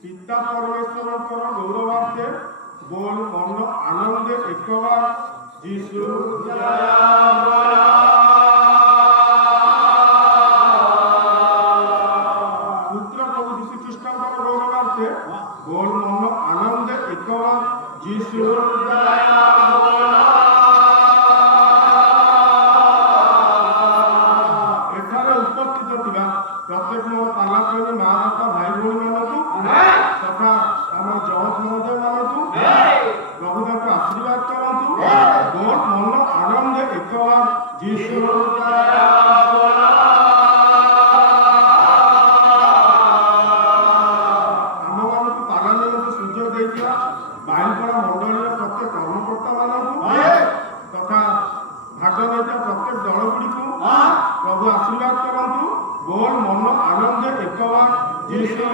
পিতা পরমেশ্বরଙ୍କର ଗୌରବାର୍ଥେ ବୋଲ ମନ ଆନନ୍ଦେ ଏକବାର ଯୀଶୁ ପୁତ୍ର ପ୍ରଭୁ ଯୀଶୁଖ୍ରୀଷ୍ଟଙ୍କର ଗୌରବାର୍ଥେ ବୋଲ ମନ ଆନନ୍ଦେ ଏକବାର ଯୀଶୁ ଏଠାରେ ଉପସ୍ଥିତ ଥିବା ପ୍ରତ୍ୟେକ ମୋର ପାଲା ପ୍ରେମୀ ମା ବାପା ଭାଇ ଭଉଣୀ ମାନଙ୍କୁ तथा आम जगत महोदय मानतु प्रभु ताको आशीर्वाद करतु बहुत मन आनंद एक बार यीशु आम मानक पालन निमंत्रण सुযোগ देथिया बाइलपड़ा मंडली प्रत्येक कर्मकर्ता मानक तथा भाग नेता प्रत्येक दल गुड़ी को प्रभु आशीर्वाद करतु बहुत मन आनंद एक बार यीशु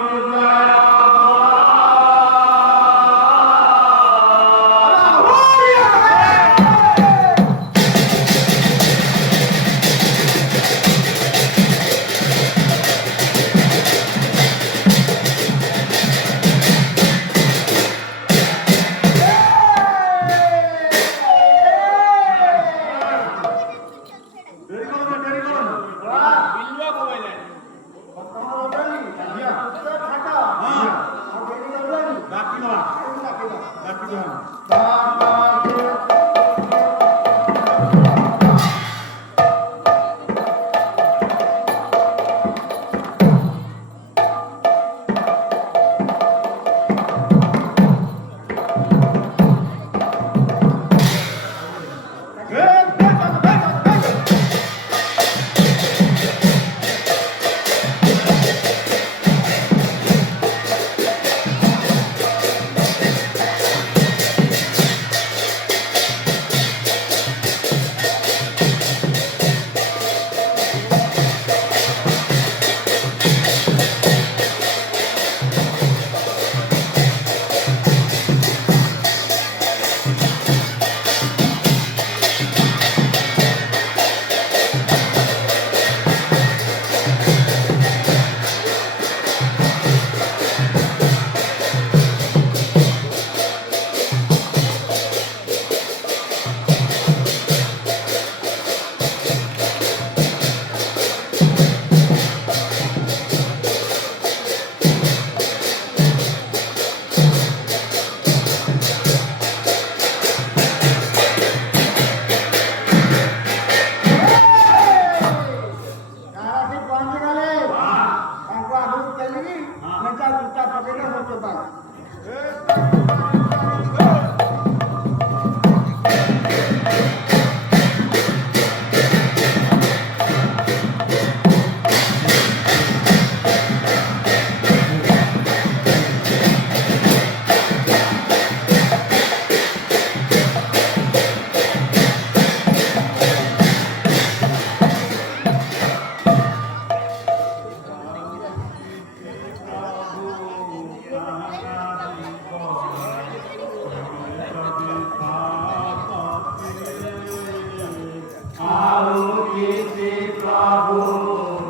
প্রভু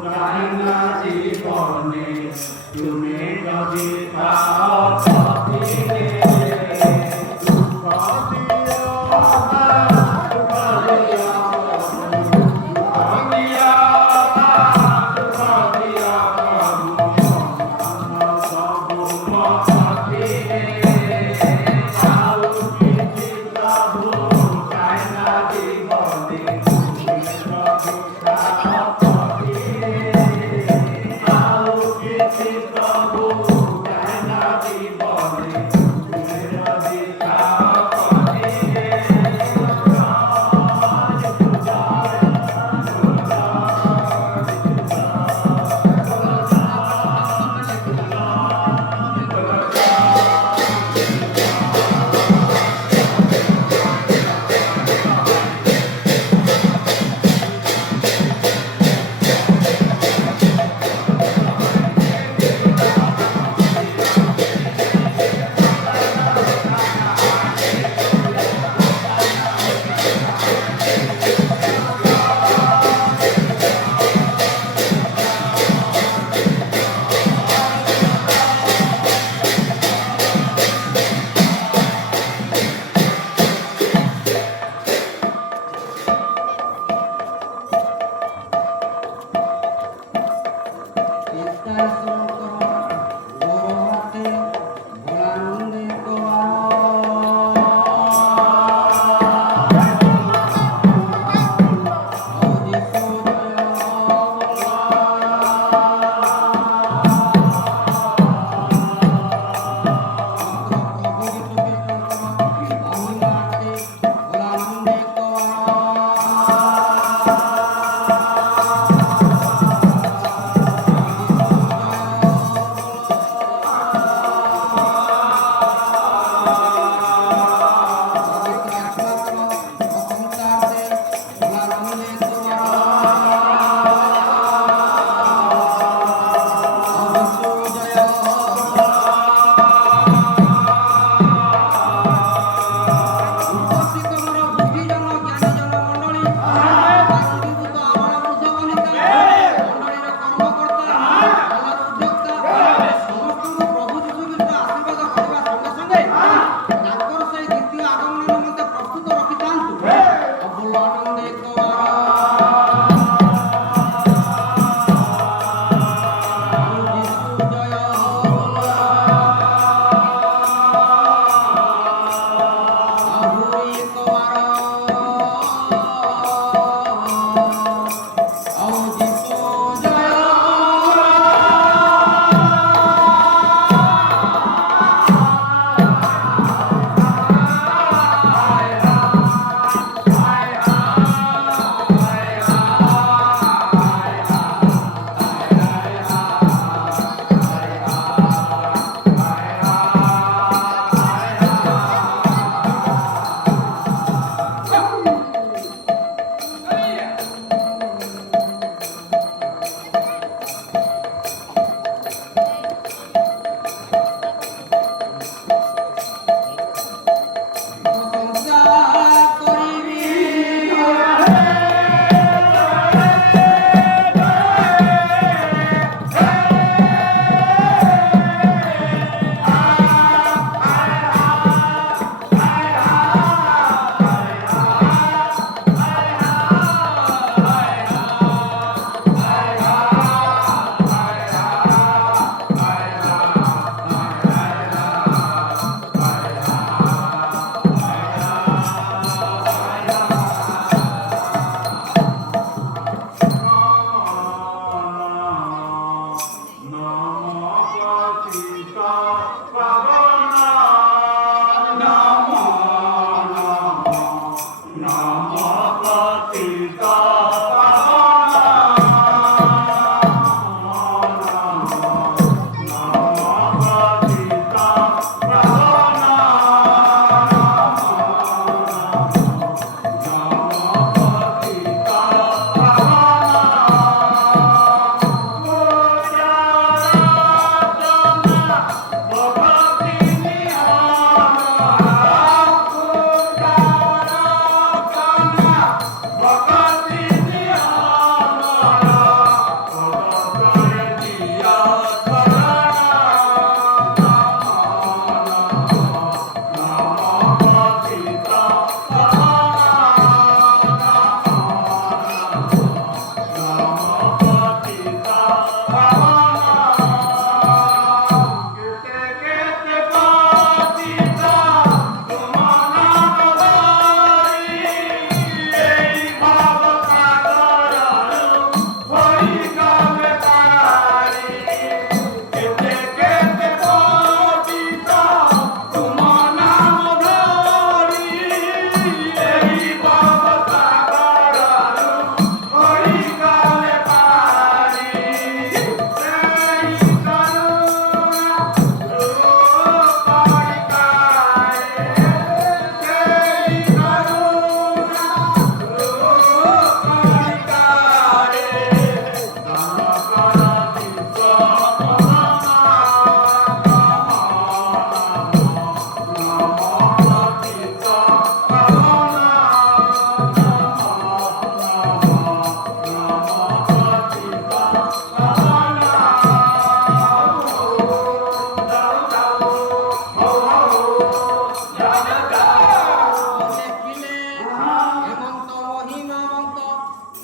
যায় না জীবনে তুমি যদি পাও পথিকে দুঃখ দিও না দুঃখ দিও দুঃখ দিও না দুঃখ দিও প্রভু পথিকে যাও কিছু প্রভু যায় না জীবনে তুমি যদি পাও পথিকে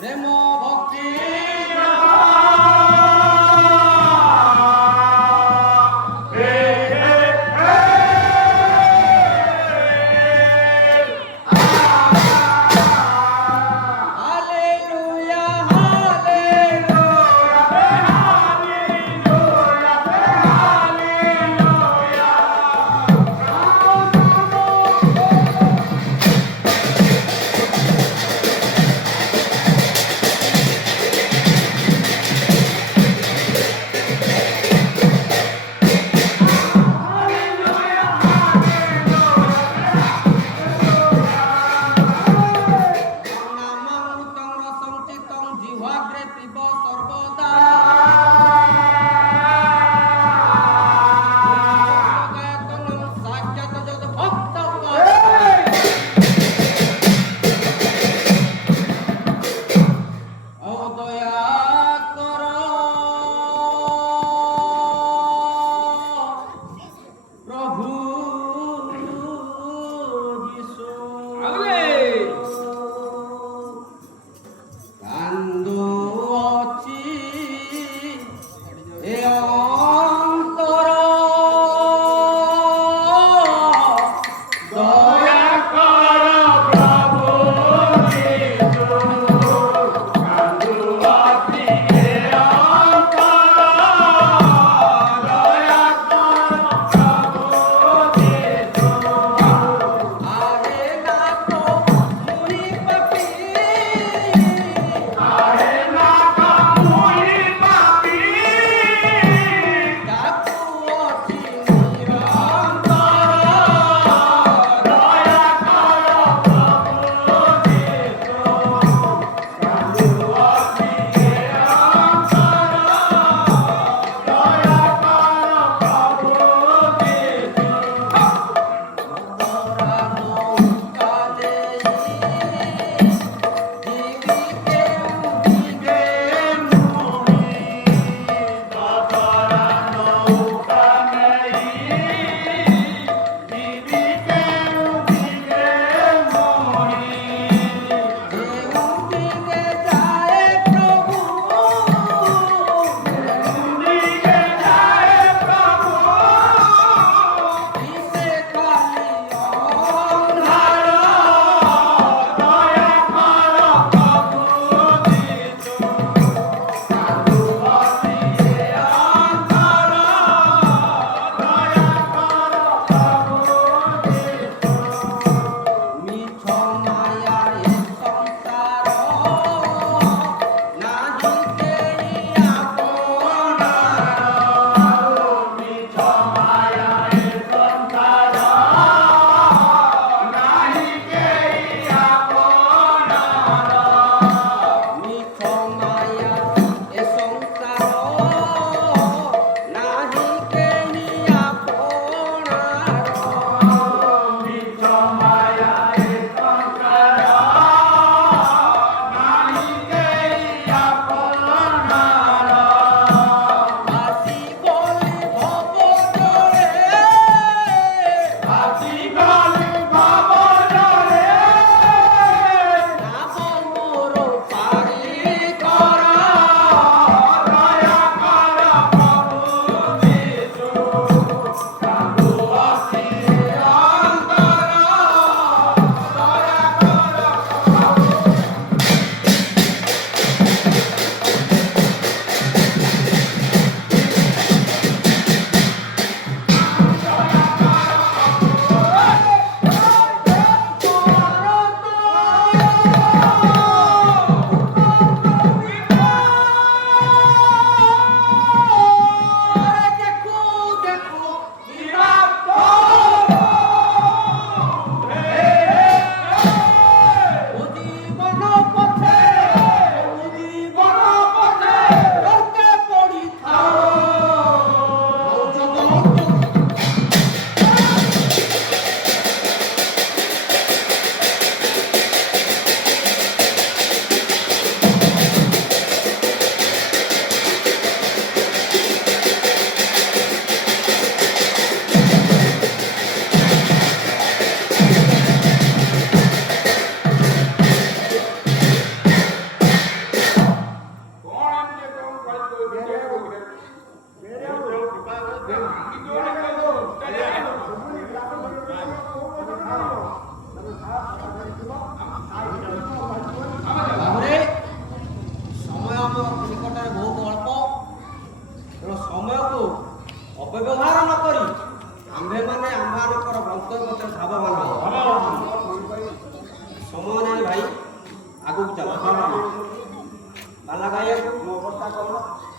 প্রেম ভক্তি কান্দু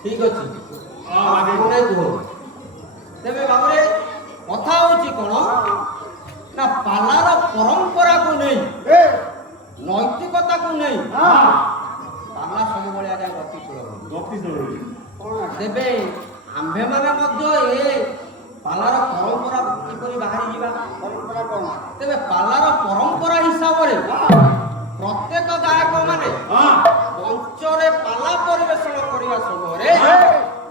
ଠିକ ଅଛି ନାଇଁ କୁହ। ତେବେ ବାବୁରେ କଥା ହଉଛି କଣ ନା ପାଲାର ପରମ୍ପରାକୁ ନେଇ ନୈତିକତାକୁ ନେଇ ପାଲା ସବୁବେଳେ ଆଜ୍ଞା ଗତିଶୀଳ ତେବେ ଆମ୍ଭେମାନେ ମଧ୍ୟ ଏ ପାଲାର ପରମ୍ପରା କିପରି ବାହାରି ଯିବା। ପରମ୍ପରା କଣ? ତେବେ ପାଲାର ପରମ୍ପରା ହିସାବରେ ପ୍ରତ୍ୟେକ ଗାୟକ ମାନେ ମଞ୍ଚରେ ପାଲା ପରିବେଷଣ କରିବା ସମୟରେ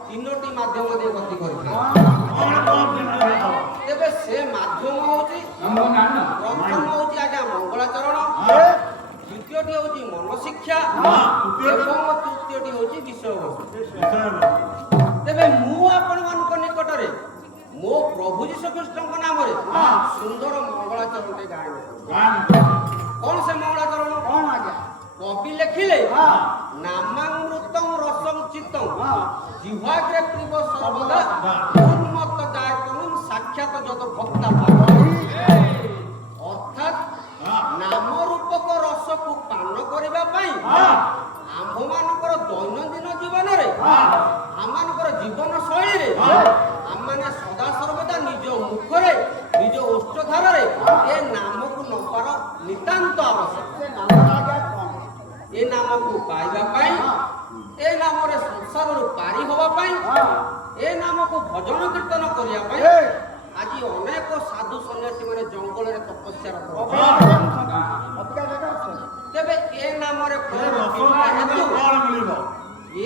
ତିନୋଟି ମାଧ୍ୟମ ଦେଇ ଗତି କରିଥାଏ। ତେବେ ସେ ମାଧ୍ୟମ ହଉଛି ପ୍ରଥମ ହଉଛି ଆଜ୍ଞା ମଙ୍ଗଳାଚରଣ, ଦ୍ୱିତୀୟଟି ହଉଛି ମନଶିକ୍ଷା ଏବଂ ତୃତୀୟଟି ହଉଛି ବିଷୟବସ୍ତୁ। ତେବେ ମୁଁ ଆପଣମାନଙ୍କ ନିକଟରେ ମୋ ପ୍ରଭୁ ଯୀଶୁଖ୍ରୀଷ୍ଟଙ୍କ ନାମରେ ସୁନ୍ଦର ମଙ୍ଗଳାଚରଣଟେ ଗାୟନ କଣ ସେ ମଙ୍ଗଳାଚରଣ କଣ ଆଜ୍ଞା? କବି ଲେଖିଲେ ନାମାମୃତଂ ରସଂ ଚିତ୍ତଂ ଜିହ୍ୱାଗ୍ରେ ପ୍ରିବ ସର୍ବଦା ଉନ୍ମତ୍ତ ଗାୟକଂ ସାକ୍ଷାତ ଯତ ଭକ୍ତା ଅର୍ଥାତ୍ ନାମ ରୂପକ ରସକୁ ପାନ କରିବା ପାଇଁ ଆମ୍ଭମାନଙ୍କର ଦୈନନ୍ଦିନ ଜୀବନରେ ଆମମାନଙ୍କର ଜୀବନ ଶୈଳୀରେ ଆମମାନେ ସଦା ସର୍ବଦା ନିଜ ମୁଖରେ ନିଜ ଓଷ୍ଠଧାରରେ ଏ ନାମକୁ ନବାର ନିତାନ୍ତ ଆବଶ୍ୟକ। ସେ ନାମଟା ଆଜ୍ଞା କଣ? ଏ ନାମକୁ ପାଇବା ପାଇଁ ଏ ନାମରେ ସଂସାରରୁ ପାରି ହେବା ପାଇଁ ଏ ନାମକୁ ଭଜନ କୀର୍ତ୍ତନ କରିବା ପାଇଁ ଆଜି ଅନେକ ସାଧୁ ସନ୍ନ୍ୟାସୀ ମାନେ ଜଙ୍ଗଲରେ ତପସ୍ୟାରତ ଅଧିକା ଜାଗା ଅଛି? ତେବେ ଏ ନାମରେ କଣ ଥିବା ହେତୁ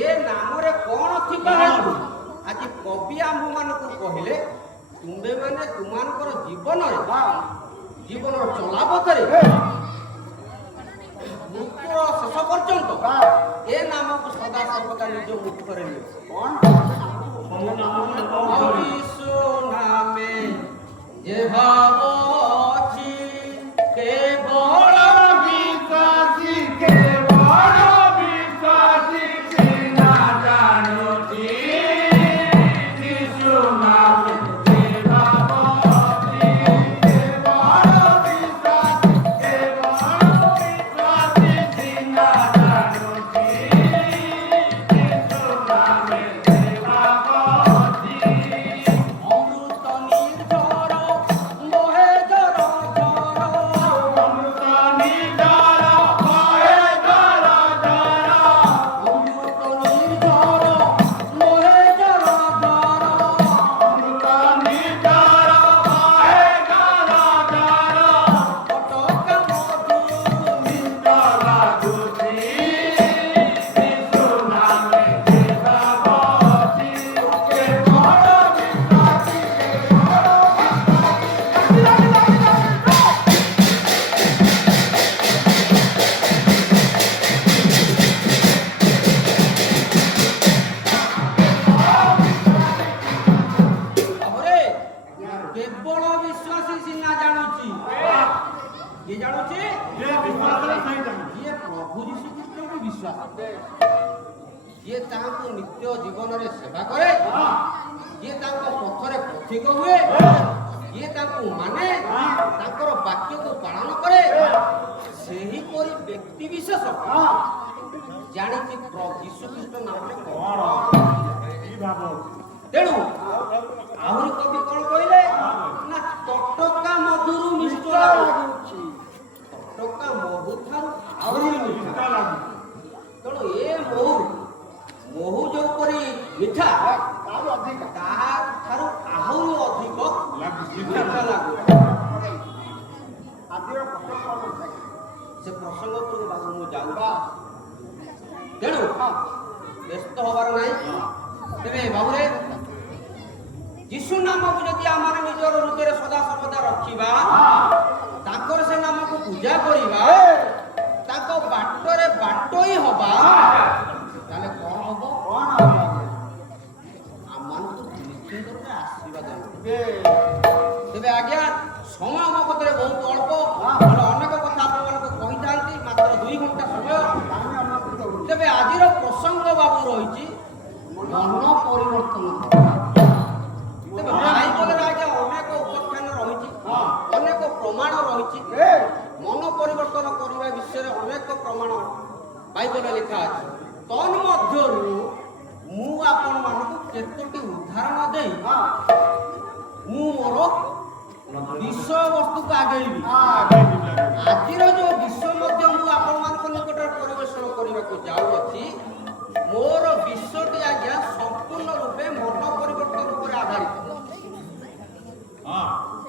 ଏ ନାମରେ କଣ ଥିବା ହେତୁ ଆଜି କବି ଆମ୍ଭମାନଙ୍କୁ କହିଲେ ତୁମ୍ଭେମାନେ ତୁମମାନଙ୍କର ଜୀବନରେ ଜୀବନର ଚଲାପଥରେ ମୃତ୍ୟୁର ଶେଷ ପର୍ଯ୍ୟନ୍ତ ଏ ନାମକୁ ସଦା ସର୍ବଦା ନିଜ ମୁଖରେ ନିଅ। କଣ? ନାମେ ଯେ ଭାବ ଅଛି କେବଳ ବିଶ୍ୱାସୀ କେବଳ ବିଶ୍ୱାସୀ ସିନା ଜାଣୁଛି ଯୀଶୁ ନାମ ଦେବାବତୀ କେବଳ ବିଶ୍ୱାସୀ ସିନା ଜାଣୁଛି ଯୀଶୁ ନାମ ଦେବାବତୀ ଅମୃତ ନିର୍ଝର ମୋହେ ଜର ଜର ଅମୃତ ନିଧାର ଭଏ ଧର ଧର ଅମୃତ ନିର୍ଝର ମୋହେ ଜର ଜର ଅମୃତ ନିଧାର ଭଏ ଧର ଧର କଟକା ମଧୁ ନିଦ ଲାଗୁଛି ଯୀଶୁ ନାମେ ଦେବାବତୀ କେବଳ ବିଶ୍ୱାସୀ ତାପରେ କେବଳ ବିଶ୍ୱାସୀ ସିନା ଜାଣୁଛି କିଏ ଜାଣୁଛି ଯିଏ ବିଶ୍ୱାସରେ ସହିତ ଯିଏ ପ୍ରଭୁ ଯୀଶୁଖ୍ରୀଷ୍ଟଙ୍କୁ ବିଶ୍ୱାସ ଯିଏ ତାହାଙ୍କୁ ନିତ୍ୟ ଜୀବନରେ ସେବା କରେ ଯିଏ ତାଙ୍କ ପଥରେ ପଥିକ ହୁଏ ଯିଏ ତାଙ୍କୁ ମାନେ ତାଙ୍କର ବାକ୍ୟକୁ ପାଳନ କରେ ସେହିପରି ବ୍ୟକ୍ତି ବିଶେଷ ଜାଣିଛି ପ୍ରଭୁ ଯୀଶୁଖ୍ରୀଷ୍ଟ ନାମରେ କଣ। କି ଭାବ ତେଣୁ ଆହୁରି କବି କଣ କହିଲେ ନା ତଟକା ମଧୁରୁ ମିଷ୍ଟ ଲାଗୁଛି ତଟକା ମହୁ ଠାରୁ ଆହୁରି ମିଠା। ତେଣୁ ଏ ମହୁ ଯୋଉପରି ମିଠା ତାର ଅଧିକା। ତାହା ଠାରୁ ଆହୁରି ଅଧିକ ମିଠା ଲାଗୁଛି। ଆଜିର ପ୍ରସଙ୍ଗ କଣ ଅଛି? ସେ ପ୍ରସଙ୍ଗ ଉପରକୁ ବାବୁ ମୁଁ ଯାଉବା ତେଣୁ ବ୍ୟସ୍ତ ହବାର ନାହିଁ। ତେବେ ବାବୁରେ ଯୀଶୁ ନାମକୁ ଯଦି ଆମେ ନିଜର ହୃଦୟରେ ସଦା ସର୍ବଦା ରଖିବା ତାଙ୍କର ସେ ନାମକୁ ପୂଜା କରିବା ତାଙ୍କ ବାଟରେ ବାଟୋଇ ହବା ତାହେଲେ କଣ ହବ? କଣ ହବ? ଆମମାନଙ୍କୁ ନିଶ୍ଚିନ୍ତ ଆଶୀର୍ବାଦ ମିଳିବ। ଏ ତେବେ ଆଜ୍ଞା ସମୟ ଆମ ପାଖରେ ବହୁତ ଅଳ୍ପ ତେଣୁ ଅନେକ କଥା ଆପଣମାନଙ୍କୁ କହିଥାନ୍ତି ମାତ୍ର 2 ଘଣ୍ଟା ସମୟ। ଆମେ ଆମକୁ ଦଉଛୁ। ତେବେ ଆଜିର ପ୍ରସଙ୍ଗ ବାବୁ ରହିଛି ମନ ପରିବର୍ତ୍ତନ। ତେବେ ବାଇବଲରେ ଆଜ୍ଞା ଅନେକ ଉପାଖ୍ୟାନ ରହିଛି ଅନେକ ପ୍ରମାଣ ରହିଛି ମନ ପରିବର୍ତ୍ତନ କରିବା ବିଷୟରେ ଅନେକ ପ୍ରମାଣ ବାଇବଲରେ ଲେଖା ଅଛି। ତନ୍ମଧ୍ୟରୁ ମୁଁ ଆପଣମାନଙ୍କୁ କେତୋଟି ଉଦାହରଣ ଦେଇ ହଁ ମୁଁ ମୋର ବିଷୟବସ୍ତୁକୁ ଆଗେଇବି। ହଁ ଆଜିର ଯୋଉ ବିଷୟ ମଧ୍ୟ ମୁଁ ଆପଣମାନଙ୍କ ନିକଟରେ ପରିବେଷଣ କରିବାକୁ ଯାଉଅଛି, ମୋର ବିଷୟଟି ଆଜ୍ଞା ସମ୍ପୂର୍ଣ୍ଣ ରୂପେ ମନ ପରିବର୍ତ୍ତନ ଉପରେ ଆଧାରିତ।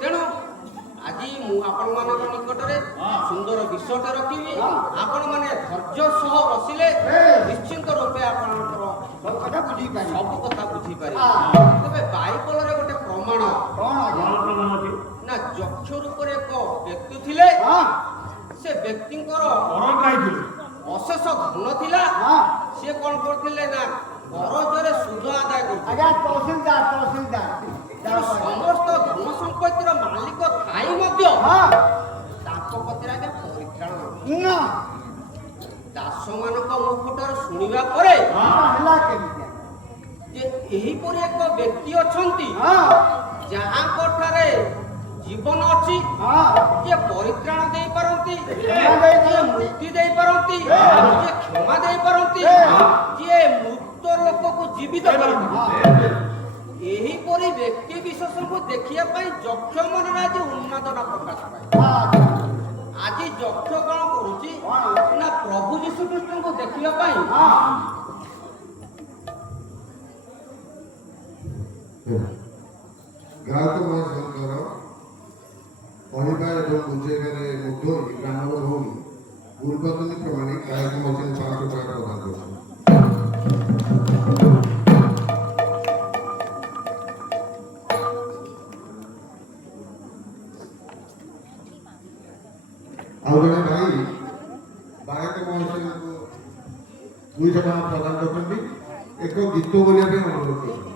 ତେଣୁ ଆଜି ମୁଁ ଆପଣମାନଙ୍କ ନିକଟରେ ସୁନ୍ଦର ବିଷୟଟେ ରଖିବି। ଆପଣମାନେ ଧୈର୍ଯ୍ୟ ସହ ବସିଲେ ନିଶ୍ଚିନ୍ତ ରୂପେ ଆପଣଙ୍କର ସବୁ କଥା ବୁଝିପାରିବି। ସବୁ କଥା ବୁଝିପାରିବେ। ହଁ। ତେବେ ବାଇବଲରେ ଗୋଟେ ପ୍ରମାଣ କଣ ଆଜ୍ଞା? ନା ଯକ୍ଷ ରୂପରେ ଏକ ବ୍ୟକ୍ତି ଥିଲେ। ହଁ ସେ ବ୍ୟକ୍ତିଙ୍କର ଅଶେଷ ଧନ ଥିଲା। ହଁ ସିଏ କଣ କରୁଥିଲେ ନା କରଜରେ ସୁଧ ଆଦାୟ କରୁଥିଲେ। ଆଜ୍ଞା ତହସିଲଦାର ତେଣୁ ସମସ୍ତ ଧନ ସମ୍ପତ୍ତିର ମାଲିକ ଥାଇ ମଧ୍ୟ ହଁ ତାଙ୍କ କତିରେ ଆଜ୍ଞା ପରିତ୍ରାଣ ନଥିଲା। ନା ଦାସମାନଙ୍କ ମୁଖଠାରୁ ଶୁଣିବା ପରେ ହେଲା କେମିତି? ଯେ ଏହିପରି ଏକ ବ୍ୟକ୍ତି ଅଛନ୍ତି ହଁ ଯାହାଙ୍କ ଠାରେ ଜୀବନ ଅଛି, ହଁ ଯିଏ ପରିତ୍ରାଣ ଦେଇପାରନ୍ତି, ଦେଇପାରନ୍ତି। ଯିଏ ମୁକ୍ତି ଦେଇପାରନ୍ତି, ଯିଏ କ୍ଷମା ଦେଇପାରନ୍ତି, ଯିଏ ମୃତ ଲୋକକୁ ଜୀବିତ କରନ୍ତି। ଏହିପରି ବ୍ୟକ୍ତି ବିଶେଷଙ୍କୁ ଦେଖିବା ପାଇଁ ଯକ୍ଷ ମନରେ ଆଜି ଉନ୍ମାଦନା ପ୍ରକାଶ ପାଏ। ଆଜି ଯକ୍ଷ କଣ କରୁଛି ନା ପ୍ରଭୁ ଯୀଶୁ ଖ୍ରୀଷ୍ଟଙ୍କୁ ଦେଖିବା ପାଇଁ ଗାୟକ ମହାଶଙ୍କର କହିବା ଏବଂ ବୁଝେଇବାରେ ମୁଗ୍ଧ ହୋଇ ଗ୍ରାମର ଭଉଣୀ ପୂର୍ବତନୀ ପ୍ରମାଣୀ ଗାୟକ ମହାଶୟ 500 ଟଙ୍କା ପ୍ରଦାନ କରୁଛନ୍ତି। ଆଉ ଜଣେ ଭାଇ ଗାୟକ ମହାଶୟଙ୍କୁ 200 ଟଙ୍କା ପ୍ରଦାନ କରୁଛନ୍ତି। ଏକ ଗୀତ ବୋଲିବା ପାଇଁ ଅନୁରୋଧ କରୁଛନ୍ତି।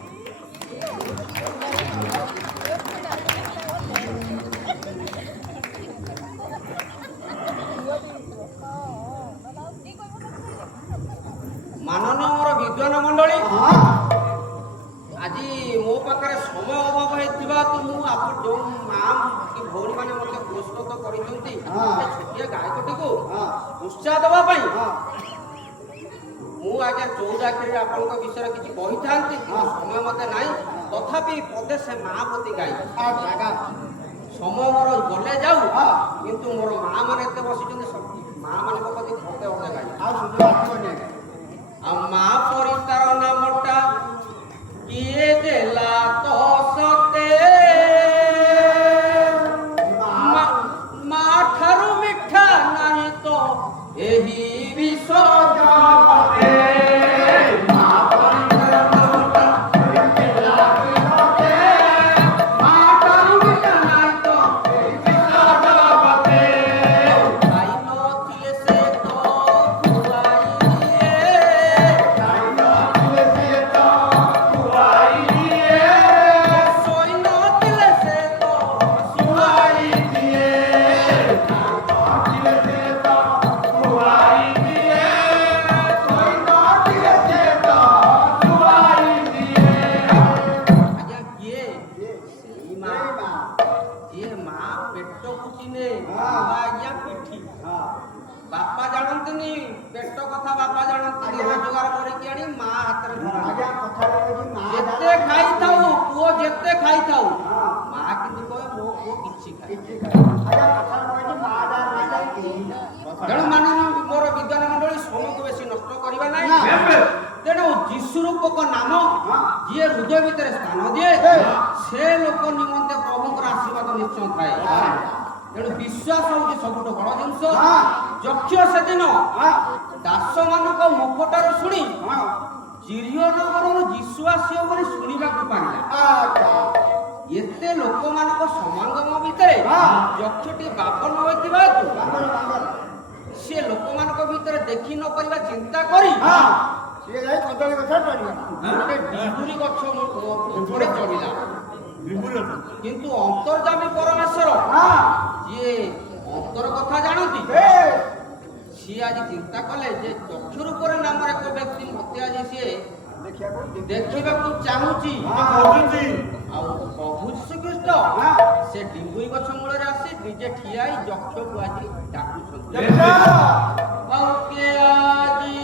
ମାନନୀୟ ମୋର ବିଦ୍ୱାନ ମଣ୍ଡଳୀ, ହଁ ଆଜି ମୋ ପାଖରେ ସମୟ ଅଭାବ ହେଇଥିବା ମୁଁ ଆପଣ ଯୋଉ ମା କି ଭଉଣୀ ମାନେ ମୋତେ ପୁରସ୍କୃତ କରିଛନ୍ତି ହଁ। ଏ ଛୋଟିଆ ଗାୟକଟିକୁ ହଁ ଉତ୍ସାହ ଦେବା ପାଇଁ ହଁ ମୁଁ ଆଜ୍ଞା ଚଉରାଖିରେ ଆପଣଙ୍କ ବିଷୟରେ କିଛି କହିଥାନ୍ତି, କିନ୍ତୁ ସମୟ ମୋତେ ନାହିଁ। ତଥାପି ପଦେ ସେ ମା ପ୍ରତି ଗାଇ ଜାଗା ସମୟ ମୋର ଗଲେ ଯାଉ, ହଁ। କିନ୍ତୁ ମୋର ମା ମାନେ ଏତେ ବସିଛନ୍ତି, ମା ମାନଙ୍କ ପ୍ରତି ପଦେ ଅଧେ ଗାଇ। ଆଉ ସୁଯୋଗ ଆସିବନି ଆଜ୍ଞା। ଆଉ ମା ପରି ତାର ନାମଟା କିଏ ଦେଲା ତ ସତେ, ମା ଠାରୁ ମିଠା ନାହିଁ ତ ଏହି ବିଶ୍ୱ ଜଗତେ। ମା ପରି ତାର ନାମଟା କିଏ ଦେଲା ତ ସତେ, ମା ଠାରୁ ମିଠା ନାହିଁ ତ ଏହି ବିଶ୍ୱ ଜଗତେ। ଖାଇ ନଥିଲେ ସେ ତ ଖୁଆଇ ଦିଏ, ଶୋଇ ନଥିଲେ ସେ ତ ଶୁଆଇ ଦିଏ। ଆଜ୍ଞା କିଏ? ସେଇ ମା, ଯିଏ ମା ପେଟକୁ ଚିହ୍ନେ, ବାପା ଆଜ୍ଞା ପିଠି। ବାପା ଜାଣନ୍ତିନି ପେଟ କଥା, ବାପା ଜାଣନ୍ତିନି ରୋଜଗାର କରିକି ଆଣି ମା ହାତରେ ଧରା। ଆଜ୍ଞା କଥାରେ କହୁଛି ମା ଯେତେ ଖାଇଥାଉ ପୁଅ, ଯେତେ ଖାଇଥାଉ, ମା କିନ୍ତୁ କହେ ମୋ ପୁଅ କିଛି ଖାଏ। କିଛି ଖାଏ। ଆଜ୍ଞା କଥାରେ କହୁଛି ମା ଯା ନା ଯାଇ କେହି ନାହିଁ। ତେଣୁ ମାନନୀୟ ମୋର ବିଜ୍ଞାନ ମଣ୍ଡଳୀ ସମୟକୁ ବେଶୀ ନଷ୍ଟ କରିବା ନାହିଁ। ତେଣୁ ଯୀଶୁ ରୂପକ ନାମ ଯିଏ ହୃଦୟ ଭିତରେ ସ୍ଥାନ ଦିଏ, ସେ ଲୋକ ନିମନ୍ତେ ପ୍ରଭୁଙ୍କର ଆଶୀର୍ବାଦ ନିଶ୍ଚୟ ଥାଏ। ତେଣୁ ବିଶ୍ୱାସ ହେଉଛି ସବୁଠୁ ବଡ଼ ଜିନିଷ। ଯକ୍ଷ ସେଦିନ ଦାସମାନଙ୍କ ମୁଖଠାରୁ ଶୁଣି ଚିରିୟ ନଗରରୁ ଯୀଶୁ ଆସିବ ବୋଲି ଶୁଣିବାକୁ ପାରିଲା। ଏତେ ଲୋକମାନଙ୍କ ସମାଗମ ଭିତରେ ଯକ୍ଷଟି ବାପନ ହୋଇଥିବା ହେତୁ ସିଏ ଲୋକମାନଙ୍କ ଭିତରେ ଦେଖି ନ ପାରିବା ଚିନ୍ତା କରି ସିଏ ଯାଇ କଦଳୀ ଗଛ ଚଢିଗଲା। ଗୋଟେ ଡିବୁରି ଗଛ ଉପରେ ଚଢିଲା। କିନ୍ତୁ ଅନ୍ତର୍ଯାମୀ ପରମେଶ୍ୱର ଯିଏ ଅନ୍ତର କଥା ଜାଣନ୍ତି, ସିଏ ଆଜି ଚିନ୍ତା କଲେ ଯେ ଯକ୍ଷ ରୂପରେ ନାମରେ ଏକ ବ୍ୟକ୍ତି ମତେ ଆଜି ସିଏ ଦେଖିବାକୁ ଚାହୁଁଛି। ଆଉ ପ୍ରଭୁ ଶ୍ରୀକୃଷ୍ଣ ସେ ଡିଙ୍ଗୁଇ ଗଛ ମୂଳରେ ଆସି ନିଜେ ଠିଆ ହେଇ ଯକ୍ଷକୁ ଆଜି ଡାକୁଛନ୍ତି। ଆଉ କେ ଆଜି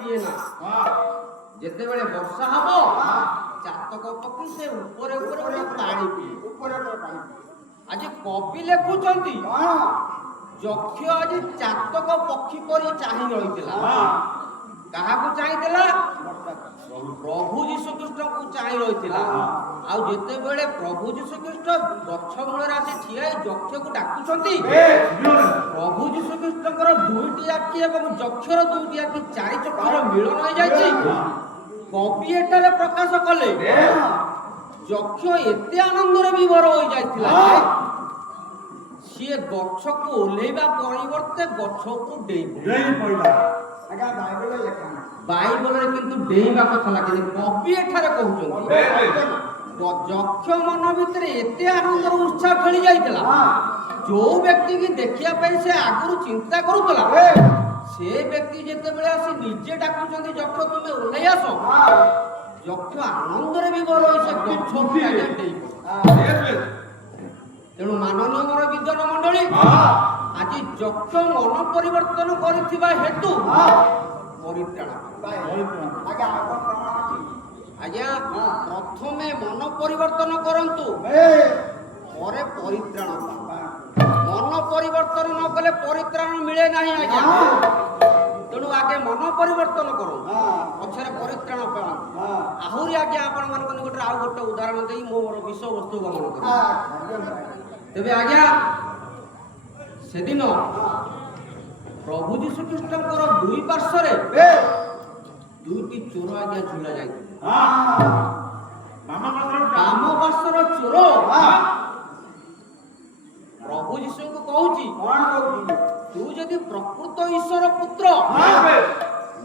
ଦିଏ ନା। ଯେତେବେଳେ ବର୍ଷା ହବ ଚାତକ ପକ୍ଷୀ ସେ ଉପରେ ଉପରେ ଗୋଟେ ପାଣି ପିଏ। ଉପରେ ପାଣି ଆଜି କବି ଲେଖୁଛନ୍ତି କଣ ଯକ୍ଷ ଆଜି ଚାତକ ପକ୍ଷୀ ପରି ଚାହିଁ ରହିଥିଲା। କାହାକୁ ଚାହିଁଥିଲା? ପ୍ରଭୁ ଯୀଶୁଖ୍ରୀଷ୍ଟଙ୍କୁ ଚାହିଁ ରହିଥିଲା। ଆଉ ଯେତେବେଳେ ପ୍ରଭୁ ଯୀଶୁଖ୍ରୀଷ୍ଟ ଗଛ ମୂଳରେ ଆସି ଠିଆ ହେଇ ଯକ୍ଷକୁ ଡାକୁଛନ୍ତି, ପ୍ରଭୁ ଯୀଶୁଖ୍ରୀଷ୍ଟଙ୍କର ଦୁଇଟି ଆଖି ଏବଂ ଯକ୍ଷର ଦୁଇଟି ଆଖି ଚାରି ଚକ୍ଷୁର ମିଳନ ହୋଇଯାଇଛି। କବି ଏଠାରେ ପ୍ରକାଶ କଲେ ଯକ୍ଷ ଏତେ ଆନନ୍ଦରେ ବିଭୋର ହୋଇଯାଇଥିଲା ଯେ ସିଏ ଗଛକୁ ଓହ୍ଲେଇବା ପରିବର୍ତ୍ତେ ଗଛକୁ ଡେଇଁ ପଇଲା। ଆଜ୍ଞା ବାଇବେଲରେ ଲେଖା ନାହିଁ। ବାଇବଲରେ କିନ୍ତୁ ଡେଇଁବା କଥା ଲାଗିଛି। କବି ଏଠାରେ କହୁଛନ୍ତି ଯକ୍ଷ ମନ ଭିତରେ ଏତେ ଆନନ୍ଦର ଉତ୍ସାହ ଖେଳି ଯାଇଥିଲା, ଯୋଉ ବ୍ୟକ୍ତି କି ଦେଖିବା ପାଇଁ ସେ ଆଗରୁ ଚିନ୍ତା କରୁଥିଲା, ସେ ବ୍ୟକ୍ତି ଯେତେବେଳେ ଆସି ନିଜେ ଡାକୁଛନ୍ତି ଯକ୍ଷ ତୁମେ ଓହ୍ଲେଇ ଆସ, ଯକ୍ଷ ଆନନ୍ଦରେ ବିଭୋର ହୋଇ ସେ ଗଛ ଡେଇଁ ପଡେ। ତେଣୁ ମାନନୀୟ ମୋର ବିଦ୍ୱାନ ମଣ୍ଡଳୀ, ଆଜି ଯକ୍ଷ ମନ ପରିବର୍ତ୍ତନ କରିଥିବା ହେତୁ ପରିତ୍ରାଣ। ଆଜ୍ଞା ଆଉ କଣ ପ୍ରମାଣ ଅଛି? ଆଜ୍ଞା ପ୍ରଥମେ ମନ ପରିବର୍ତ୍ତନ କରନ୍ତୁ, ପରେ ପରିତ୍ରାଣ ପାଅ। ମନ ପରିବର୍ତ୍ତନ ନ କଲେ ପରିତ୍ରାଣ ମିଳେ ନାହିଁ ଆଜ୍ଞା। ତେଣୁ ଆଗେ ମନ ପରିବର୍ତ୍ତନ କରନ୍ତୁ, ପଛରେ ପରିତ୍ରାଣ ପାଆନ୍ତୁ। ଆହୁରି ଆଜ୍ଞା ଆପଣମାନଙ୍କ ନିକଟରେ ଆଉ ଗୋଟେ ଉଦାହରଣ ଦେଇ ମୁଁ ମୋର ବିଷୟବସ୍ତୁ ଗମନ କରିବି। ତେବେ ଆଜ୍ଞା ସେଦିନ ପ୍ରଭୁ ଯୀଶୁଖ୍ରୀଷ୍ଟଙ୍କର ଦୁଇ ପାର୍ଶ୍ୱରେ ଦୁଇଟି ଚୋର ଆଜ୍ଞା ଝୁଲା ଯାଇଥିଲେ। ବାମ ପାର୍ଶ୍ୱର ଚୋର ପ୍ରଭୁ ଯୀଶୁଙ୍କୁ କହୁଛି, ତୁ ଯଦି ପ୍ରକୃତ ଈଶ୍ୱର ପୁତ୍ର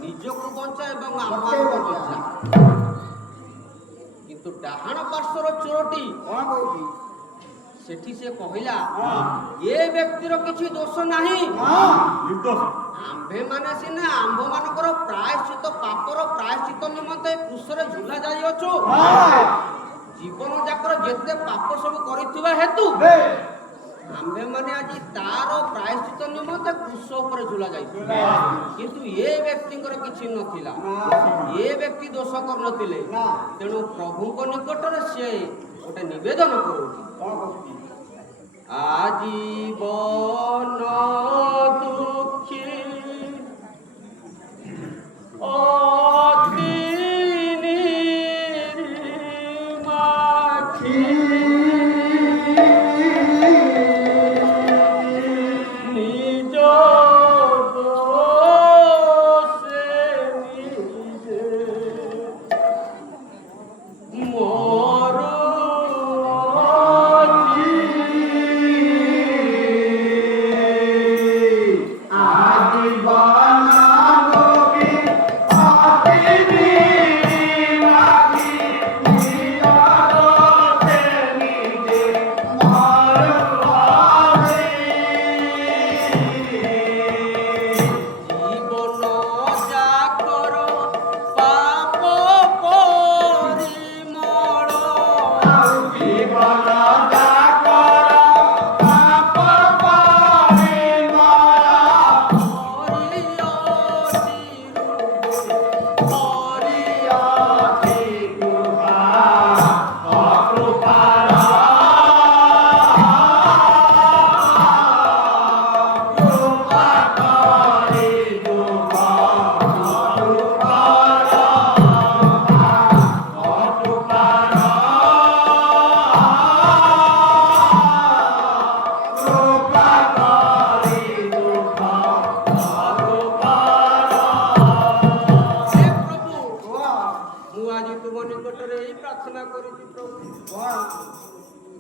ନିଜକୁ ବଞ୍ଚା ଏବଂ ଆମମାନଙ୍କୁ ବଞ୍ଚା। କିନ୍ତୁ ଡାହାଣ ପାର୍ଶ୍ୱର ଚୋରଟି କଣ କହୁଛି? ସେଠି ସେ କହିଲା, ଏ ବ୍ୟକ୍ତିର କିଛି ଦୋଷ ନାହିଁ। ଆମ୍ଭେମାନେ ସିନା ଆମ୍ଭମାନଙ୍କର ପ୍ରାୟଶ୍ଚିତ ପାପର ପ୍ରାୟଶ୍ଚିତ ନିମନ୍ତେ କ୍ରୁଶରେ ଝୁଲା ଯାଇଅଛୁ। ଜୀବନ ଯାକର ଯେତେ ପାପ ସବୁ କରିଥିବା ହେତୁ ଆମ୍ଭେମାନେ ଆଜି ତାର ପ୍ରାୟଶ୍ଚିତ ନିମନ୍ତେ କ୍ରୁଶ ଉପରେ ଝୁଲା ଯାଇଛୁ। କିନ୍ତୁ ଏ ବ୍ୟକ୍ତିଙ୍କର କିଛି ନଥିଲା, ଏ ବ୍ୟକ୍ତି ଦୋଷ କରିନଥିଲେ। ତେଣୁ ପ୍ରଭୁଙ୍କ ନିକଟରେ ସେ ଗୋଟେ ନିବେଦନ କରୁଛି, ଆଜୀବନ ଦୁଃଖୀ ଅତି ନିରିମାଖି ନିଜ ଦୋଷେ ନିଜେ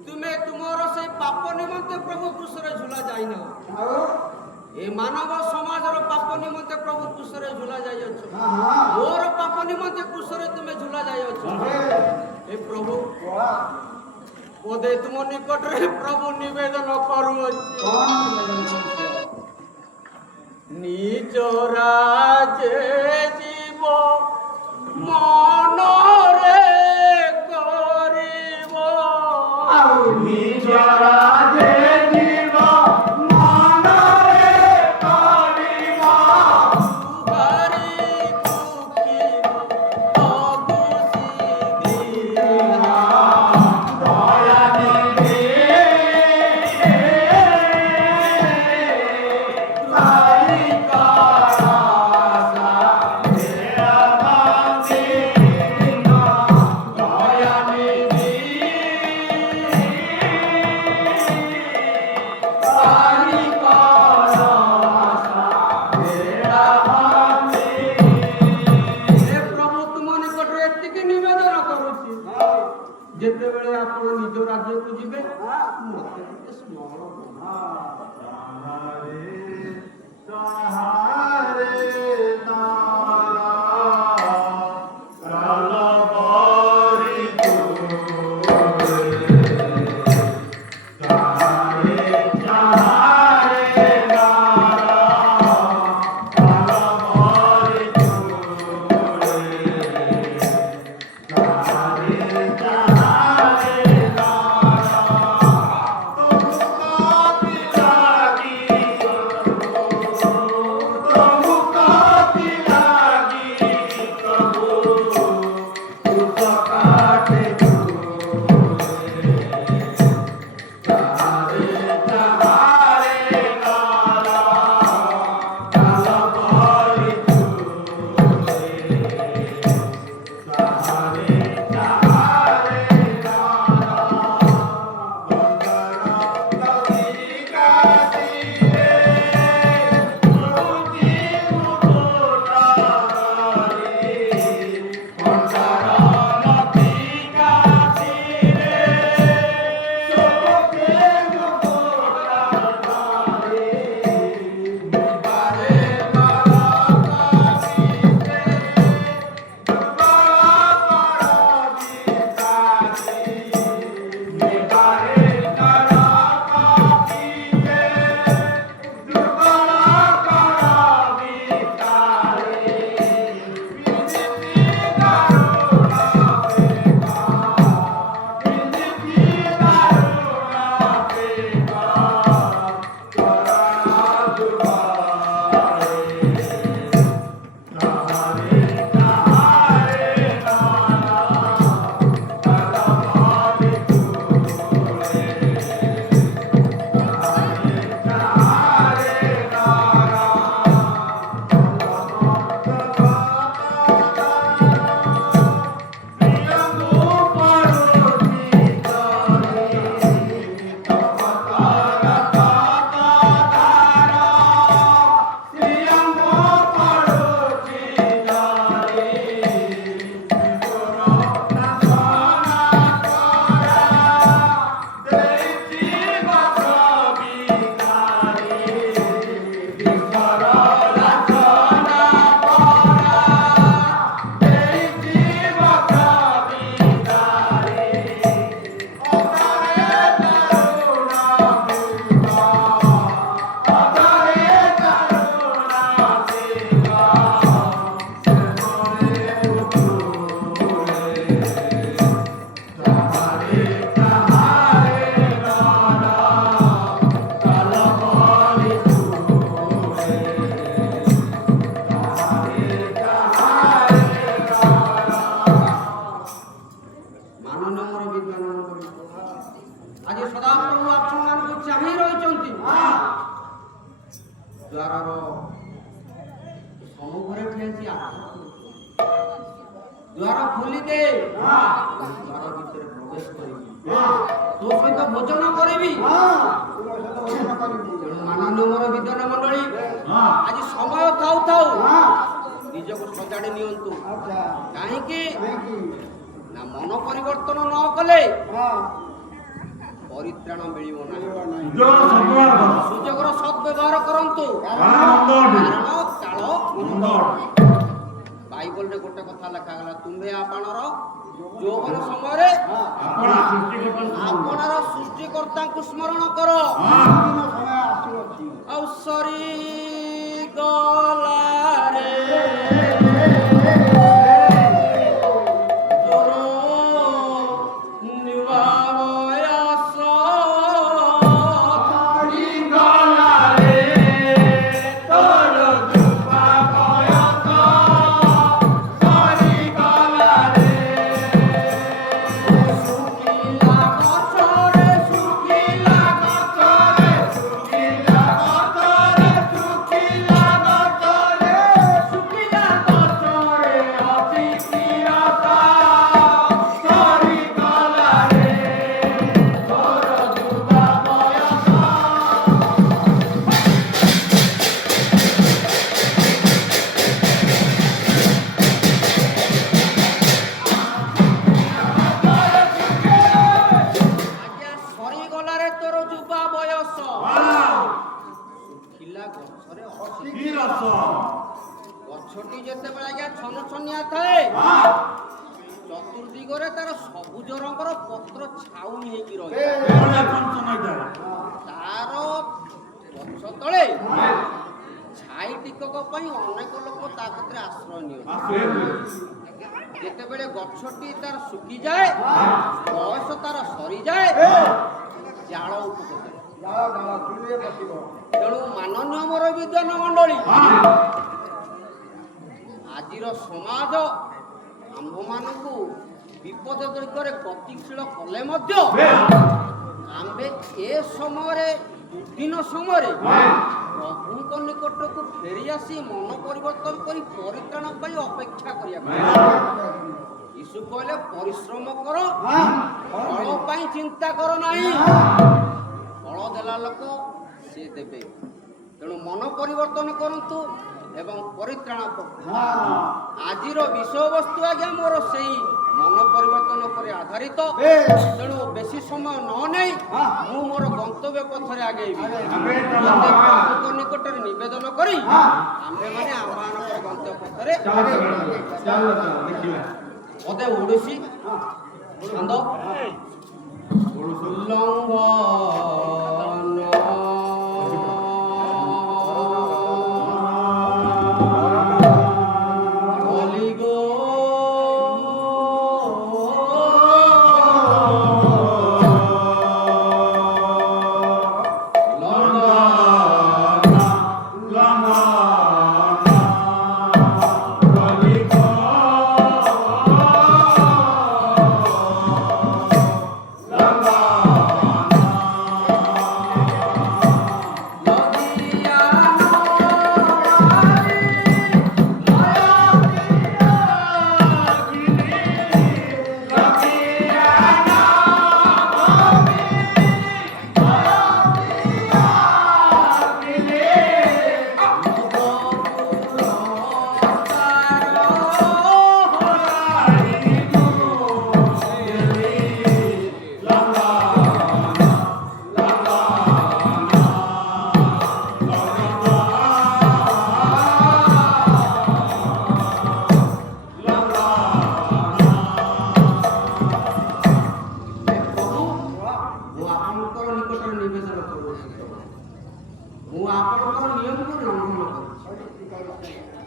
ତୁମେ ତୁମର ସେଇ ପାପ ନିମନ୍ତେ ପ୍ରଭୁ କ୍ରୁଶରେ ଝୁଲା ଯାଇନ। ଏ ମାନବ ସମାଜର ପାପ ନିମନ୍ତେ ପ୍ରଭୁ କ୍ରୁଶରେ ଝୁଲା ଯାଇଅଛ। ମୋର ପାପ ନିମନ୍ତେ କ୍ରୁଶରେ ତୁମେ ଝୁଲା ଯାଇଅଛ। ଏ ପ୍ରଭୁ ବୋଧେ ତୁମ ନିକଟରେ ପ୍ରଭୁ ନିବେଦନ କରୁଅଛି, ନିଜ ରାଜେ ଜୀବ ମନରେ କରିବ, ନିଜ ରାଜେ ଜୀବ ମନରେ କରିବ। ତୁହାରି ଯେତେବେଳେ ଆପଣ ନିଜ ରାଜ୍ୟକୁ ଯିବେ ମତେ ଟିକେ ସ୍ମରଣ ଦ୍ୱାରର ସମ୍ମୁଖରେ ଠିଆହେଇଛି ଦ୍ୱାର ଖୋଲିଦେ ଦ୍ୱାର ଭିତରେ ପ୍ରବେଶ କରିବି ତୋ ସହିତ ଭୋଜନ କରିବି। ମାନନୀୟ ମୋର ବିଦ୍ୱାନ ମଣ୍ଡଳୀ ଆଜି ସମୟ ଥାଉ ଥାଉ ନିଜକୁ ସଜାଡ଼ି ନିଅନ୍ତୁ। କାହିଁକି ନା ମନ ପରିବର୍ତ୍ତନ ନ କଲେ ପରିତ୍ରାଣ ମିଳିବ ନାହିଁ। ସୁଯୋଗର ସଦ୍ବ୍ୟବହାର କରନ୍ତୁ। ବାଇବଲରେ ଗୋଟେ କଥା ଲେଖାଗଲା, ତୁମ୍ଭେ ଆପଣର ଯୌବନ ସମୟରେ ଆପଣର ସୃଷ୍ଟିକର୍ତ୍ତାଙ୍କୁ ସ୍ମରଣ କର। ଆଉ ସରିଗଲାରେ ଦିଗରେ ତାର ସବୁଜ ରଙ୍ଗର ପତ୍ର ଛାଉଣି ହେଇକି ରହିଛି। ଏଇଟା କଞ୍ଚନ ଏଇଟା। ତାର ଗଛ ତଳେ ଛାଇ ଟିକକ ପାଇଁ ଅନେକ ଲୋକ ତା କତିରେ ଆଶ୍ରୟ ନିଅନ୍ତି। ଯେତେବେଳେ ଗଛଟି ତାର ଶୁଖିଯାଏ, ବୟସ ତାର ସରିଯାଏ, ଜାଳ ଉପଯୋଗ। ତେଣୁ ମାନନୀୟ ମୋର ବିଦ୍ୱାନ ମଣ୍ଡଳୀ, ଆଜିର ସମାଜ ଆମ୍ଭମାନଙ୍କୁ ବିପଦ ଦିଗରେ ଗତିଶୀଳ କଲେ ମଧ୍ୟ ଆମ୍ଭେ ଏ ସମୟରେ ଦୁର୍ଦିନ ସମୟରେ ପ୍ରଭୁଙ୍କ ନିକଟକୁ ଫେରି ଆସି ମନ ପରିବର୍ତ୍ତନ କରି ପରିତ୍ରାଣ ପାଇଁ ଅପେକ୍ଷା କରିବାକୁ। ଯୀଶୁ କହିଲେ ପରିଶ୍ରମ କର, ଫଳ ପାଇଁ ଚିନ୍ତା କର ନାହିଁ। ଫଳ ଦେଲା ଲୋକ ସେ ଦେବେ। ତେଣୁ ମନ ପରିବର୍ତ୍ତନ କରନ୍ତୁ ଏବଂ ପରିତ୍ରାଣ କରନ୍ତୁ। ଆଜିର ବିଷୟବସ୍ତୁ ଆଜ୍ଞା ମୋର ସେଇ ମନ ପରିବର୍ତ୍ତନ ଉପରେ ଆଧାରିତ। ତେଣୁ ବେଶୀ ସମୟ ନ ନେଇ ମୁଁ ମୋର ଗନ୍ତବ୍ୟ ପଥରେ ଆଗେଇବି। ପ୍ରଭୁଙ୍କ ନିକଟରେ ନିବେଦନ କରି ଆମ୍ଭେମାନେ ଆମମାନଙ୍କର ଗନ୍ତବ୍ୟ ପଥରେ ପଦେ ଓଡ଼ିଶୀ ଛନ୍ଦ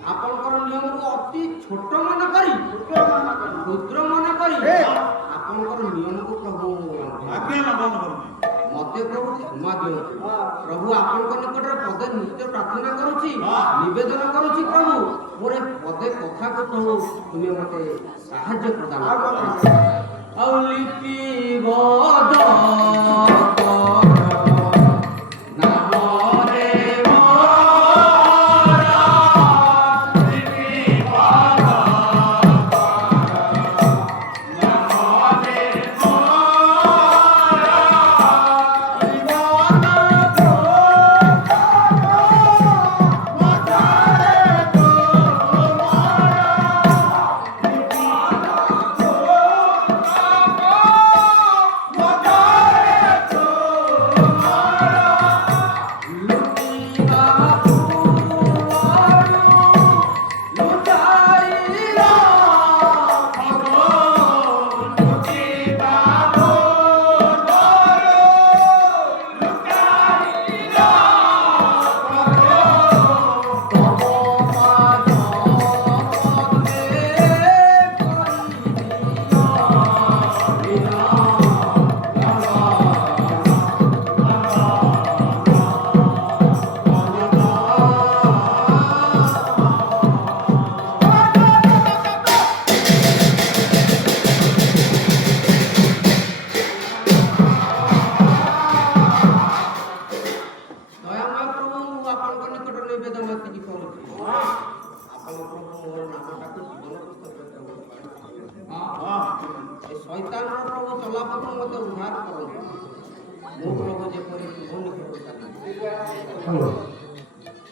ଆପଣଙ୍କର ନିୟମକୁ ଅତି ଛୋଟ ମନେ କରି କ୍ଷୁଦ୍ର ମନେ କରି ଆପଣଙ୍କର ନିୟମକୁ ପ୍ରଭୁ ମତେ ପ୍ରଭୁ କ୍ଷମା ଦିଅନ୍ତୁ। ପ୍ରଭୁ ଆପଣଙ୍କ ନିକଟରେ ପଦେ ନିତ୍ୟ ପ୍ରାର୍ଥନା କରୁଛି, ନିବେଦନ କରୁଛି। ପ୍ରଭୁ ମୋର ପଦେ କଥାକୁ ପ୍ରଭୁ ତୁମେ ମତେ ସାହାଯ୍ୟ ପ୍ରଦାନ କର। ଆଉ ଲିପିବଦ୍ଧ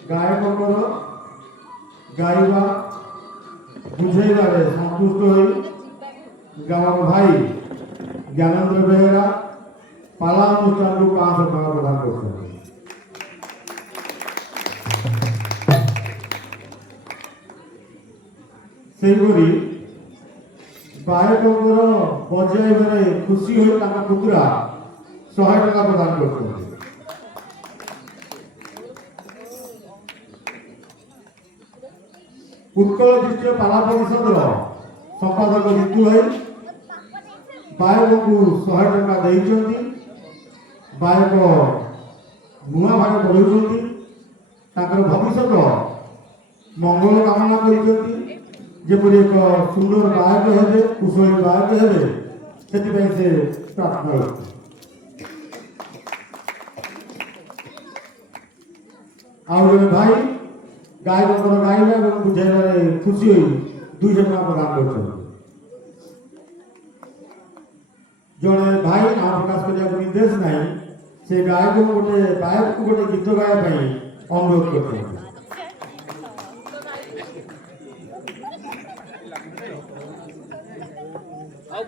ଗାୟକଙ୍କର ଗାଇବା ବୁଝେଇବାରେ ସନ୍ତୁଷ୍ଟ ହୋଇ ଗ୍ରାମର ଭାଇ ଜ୍ଞାନେନ୍ଦ୍ର ବେହେରା ପାଲା ଅନୁଷ୍ଠାନରୁ 500 ଟଙ୍କା ପ୍ରଦାନ କରୁଛନ୍ତି। ସେହିପରି ବାୟକଙ୍କର ବଜାଇବାରେ ଖୁସି ହୋଇ ତାଙ୍କ ପୁତୁରା 100 ଟଙ୍କା ପ୍ରଦାନ କରୁଛନ୍ତି। ଉତ୍କଳ ଦୃଷ୍ଟିର ପାଲା ପରିଷଦର ସମ୍ପାଦକ ଜିତୁ ଭାଇ ବାୟକଙ୍କୁ 100 ଟଙ୍କା ଦେଇଛନ୍ତି। ବାୟକ ନୂଆ ଭାବେ ବଢ଼ୁଛନ୍ତି, ତାଙ୍କର ଭବିଷ୍ୟତ ମଙ୍ଗଳ କାମନା କରିଛନ୍ତି, ଯେପରି ଏକ ସୁନ୍ଦର ବାୟକ ହେବେ, କୁଶଳୀ ବାୟକ ହେବେ, ସେଥିପାଇଁ ସେ ପ୍ରାର୍ଥନା କରୁଛନ୍ତି। ଆଉ ଜଣେ ଭାଇ ଗାୟକଙ୍କର ଗାଇବା ଏବଂ ବୁଝାଇବାରେ ଖୁସି ହୋଇ 200 ଟଙ୍କା ପ୍ରଦାନ କରିଛନ୍ତି। ଜଣେ ଭାଇ ନାଁ ପ୍ରକାଶ କରିବାକୁ ନିର୍ଦ୍ଦେଶ ନାହିଁ, ସେ ବାୟକକୁ ଗୋଟେ ଗୀତ ଗାଇବା ପାଇଁ ଅନୁରୋଧ କରିଛନ୍ତି।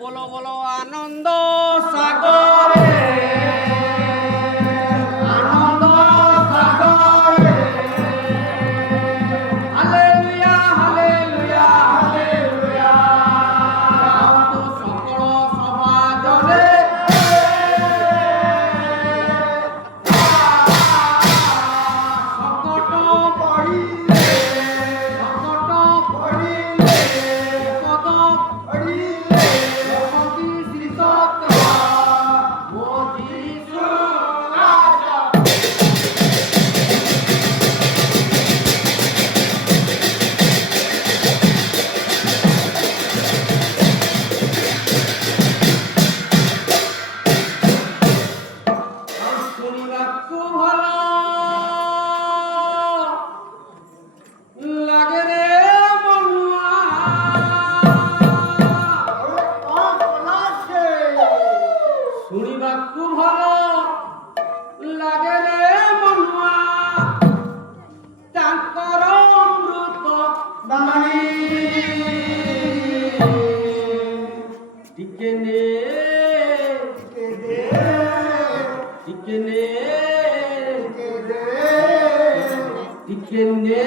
बोलो बोलो आनंद सागरे आनंद सागरे हालेलुया हालेलुया हालेलुया तो सकल समाजरे सकट पड़िले पद पड़िले শুনিবাকু ভাল লাগে রে মনুয়া তাঙ্কর অমৃত বাণী টিকে নে টিকে নে টিকে নে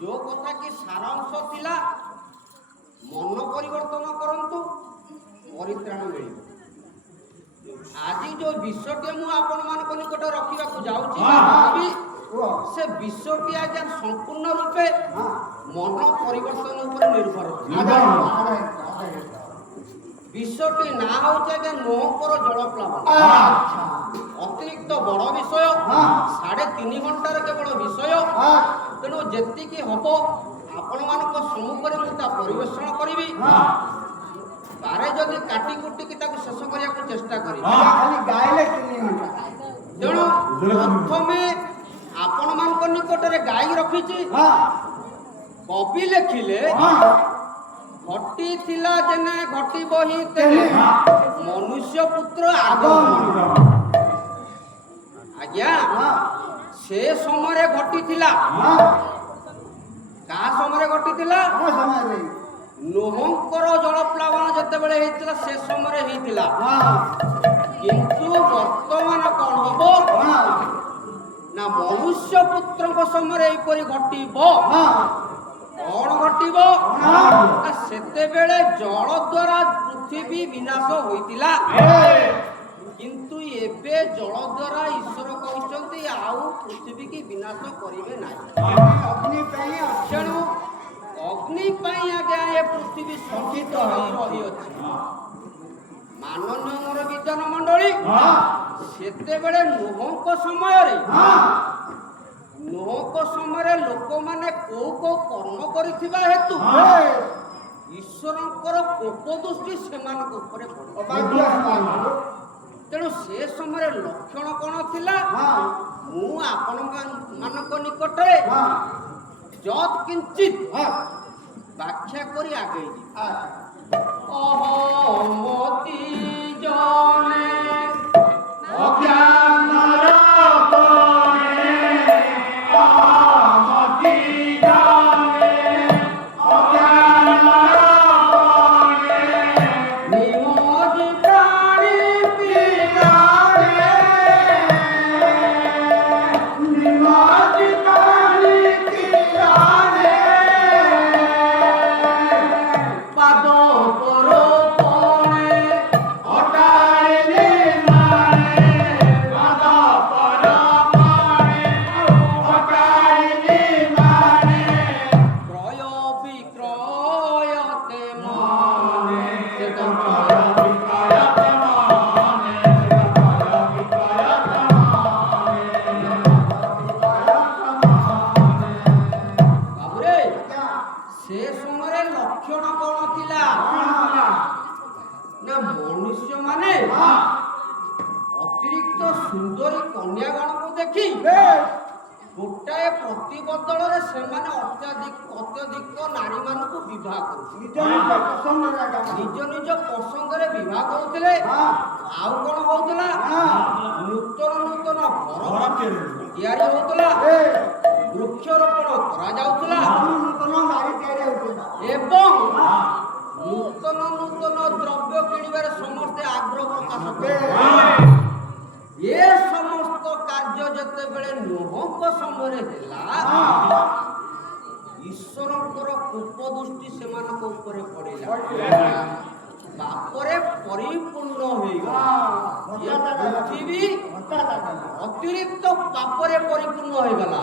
जो कथा कि सारांश थिला मन परिवर्तन करंतु परित्राण मिल आज जो विषयटी मु आपण मान निकट रखा जाऊँगी से विषयटी आज संपूर्ण रूपे मन परिवर्तन उपर निर्भर विषयटी ना हूँ आज्ञा नौकर जलप्लावन अतिरिक्त बड़ विषय 3.5 घंटार केवल विषय तेणु जी हम आपण मान सम्मुखें मुझे परिवेषण करी बारे जदि काटी कुटिकी शेष करने चेष्टा करी तेणु प्रथमे आपण मान निकटरे गाई रखी कवि लिखिले घटी थिला जेने घटी बही तेने मनुष्य पुत्र आगमन आज्ञा से समय घटी थिला का समय घटी थिला नोहंकर जलप्लावन जते बेले हेतिला से समय हेतिला किंतु वर्तमान कोन हबो ना मनुष्य पुत्रक समय एपरि घटिबो कौन घटब सेते बेले जल द्वारा पृथ्वी विनाश होइतिला किंतु एबे जल द्वारा ईश्वर कहते आउ पृथ्वी की विनाश करिवे नाही तेणु अग्नि पाई आज्ञा ए पृथ्वी संचित रही अछि माननीय मोर विद्वान मंडली सेते बेले नोहक समय रे नोहक समय लोक माने को कर्म करिथिबा हेतु ईश्वरंकर कोप दृष्टि सेमान ऊपर पड़े तेणु से समय लक्षण कौन थिला मु आपण मानक निकटरे जत किंचित व्याख्या करी आगे अहमति जने अज्ञान पादो ନା ମନୁଷ୍ୟ ମାନେ ଅତିରିକ୍ତ ସୁନ୍ଦରୀ କନ୍ୟାଗଣକୁ ଦେଖି ଗୋଟାଏ ପ୍ରତିବଦଳରେ ସେମାନେ ଅତ୍ୟଧିକ ନାରୀମାନଙ୍କୁ ବିବାହ କରୁଥିଲେ। ନିଜ ନିଜ ପସନ୍ଦରେ ବିବାହ କରୁଥିଲେ। ଆଉ କଣ ହଉଥିଲା? ନୂତନ ନୂତନ ଘର ତିଆରି ହଉଥିଲା, ବୃକ୍ଷରୋପଣ କରାଯାଉଥିଲା ଏବଂ ନୂତନ ନୂତନ ଦ୍ରବ୍ୟ କିଣିବାରେ ସମସ୍ତେ ଆଗ୍ରହ ପ୍ରକାଶ କରୁଥିଲେ। ଏ ସମସ୍ତ କାର୍ଯ୍ୟ ଯେତେବେଳେ ନୋହଙ୍କ ସମୟରେ ହେଲା, ଈଶ୍ୱରଙ୍କର କୋପ ଦୃଷ୍ଟି ସେମାନଙ୍କ ଉପରେ ପଡ଼ିଲା। ପାପରେ ପରିପୂର୍ଣ୍ଣ ହୋଇଗଲା। ଏ ପୃଥିବୀ ଅତିରିକ୍ତ ପାପରେ ପରିପୂର୍ଣ୍ଣ ହୋଇଗଲା।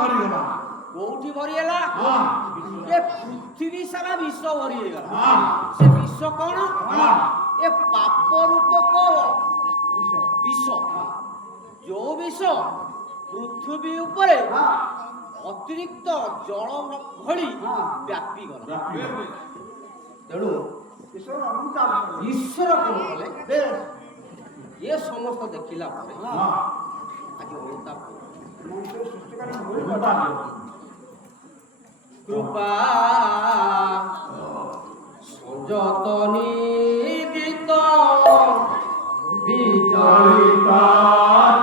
ଭରିଲା କୋଉଠି ଭରି ହେଲା? ଏ ପୃଥିବୀ ସାରା ବିଷ ଭରି ହେଇଗଲା। ସେ ବିଷ କଣ? ଏ ପାପ ରୂପକ ବିଷ। ଯୋଉ ବିଷ ପୃଥିବୀ ଉପରେ ଅତିରିକ୍ତ ଜଳ ଭଳି ବ୍ୟାପିଗଲା। ତେଣୁ ଈଶ୍ୱର କଣ କଲେ? ଏ ସମସ୍ତ ଦେଖିଲା ପରେ ଆଜି ଅନୁତାପ কৃপা সংযত নিদিত বিজয়িত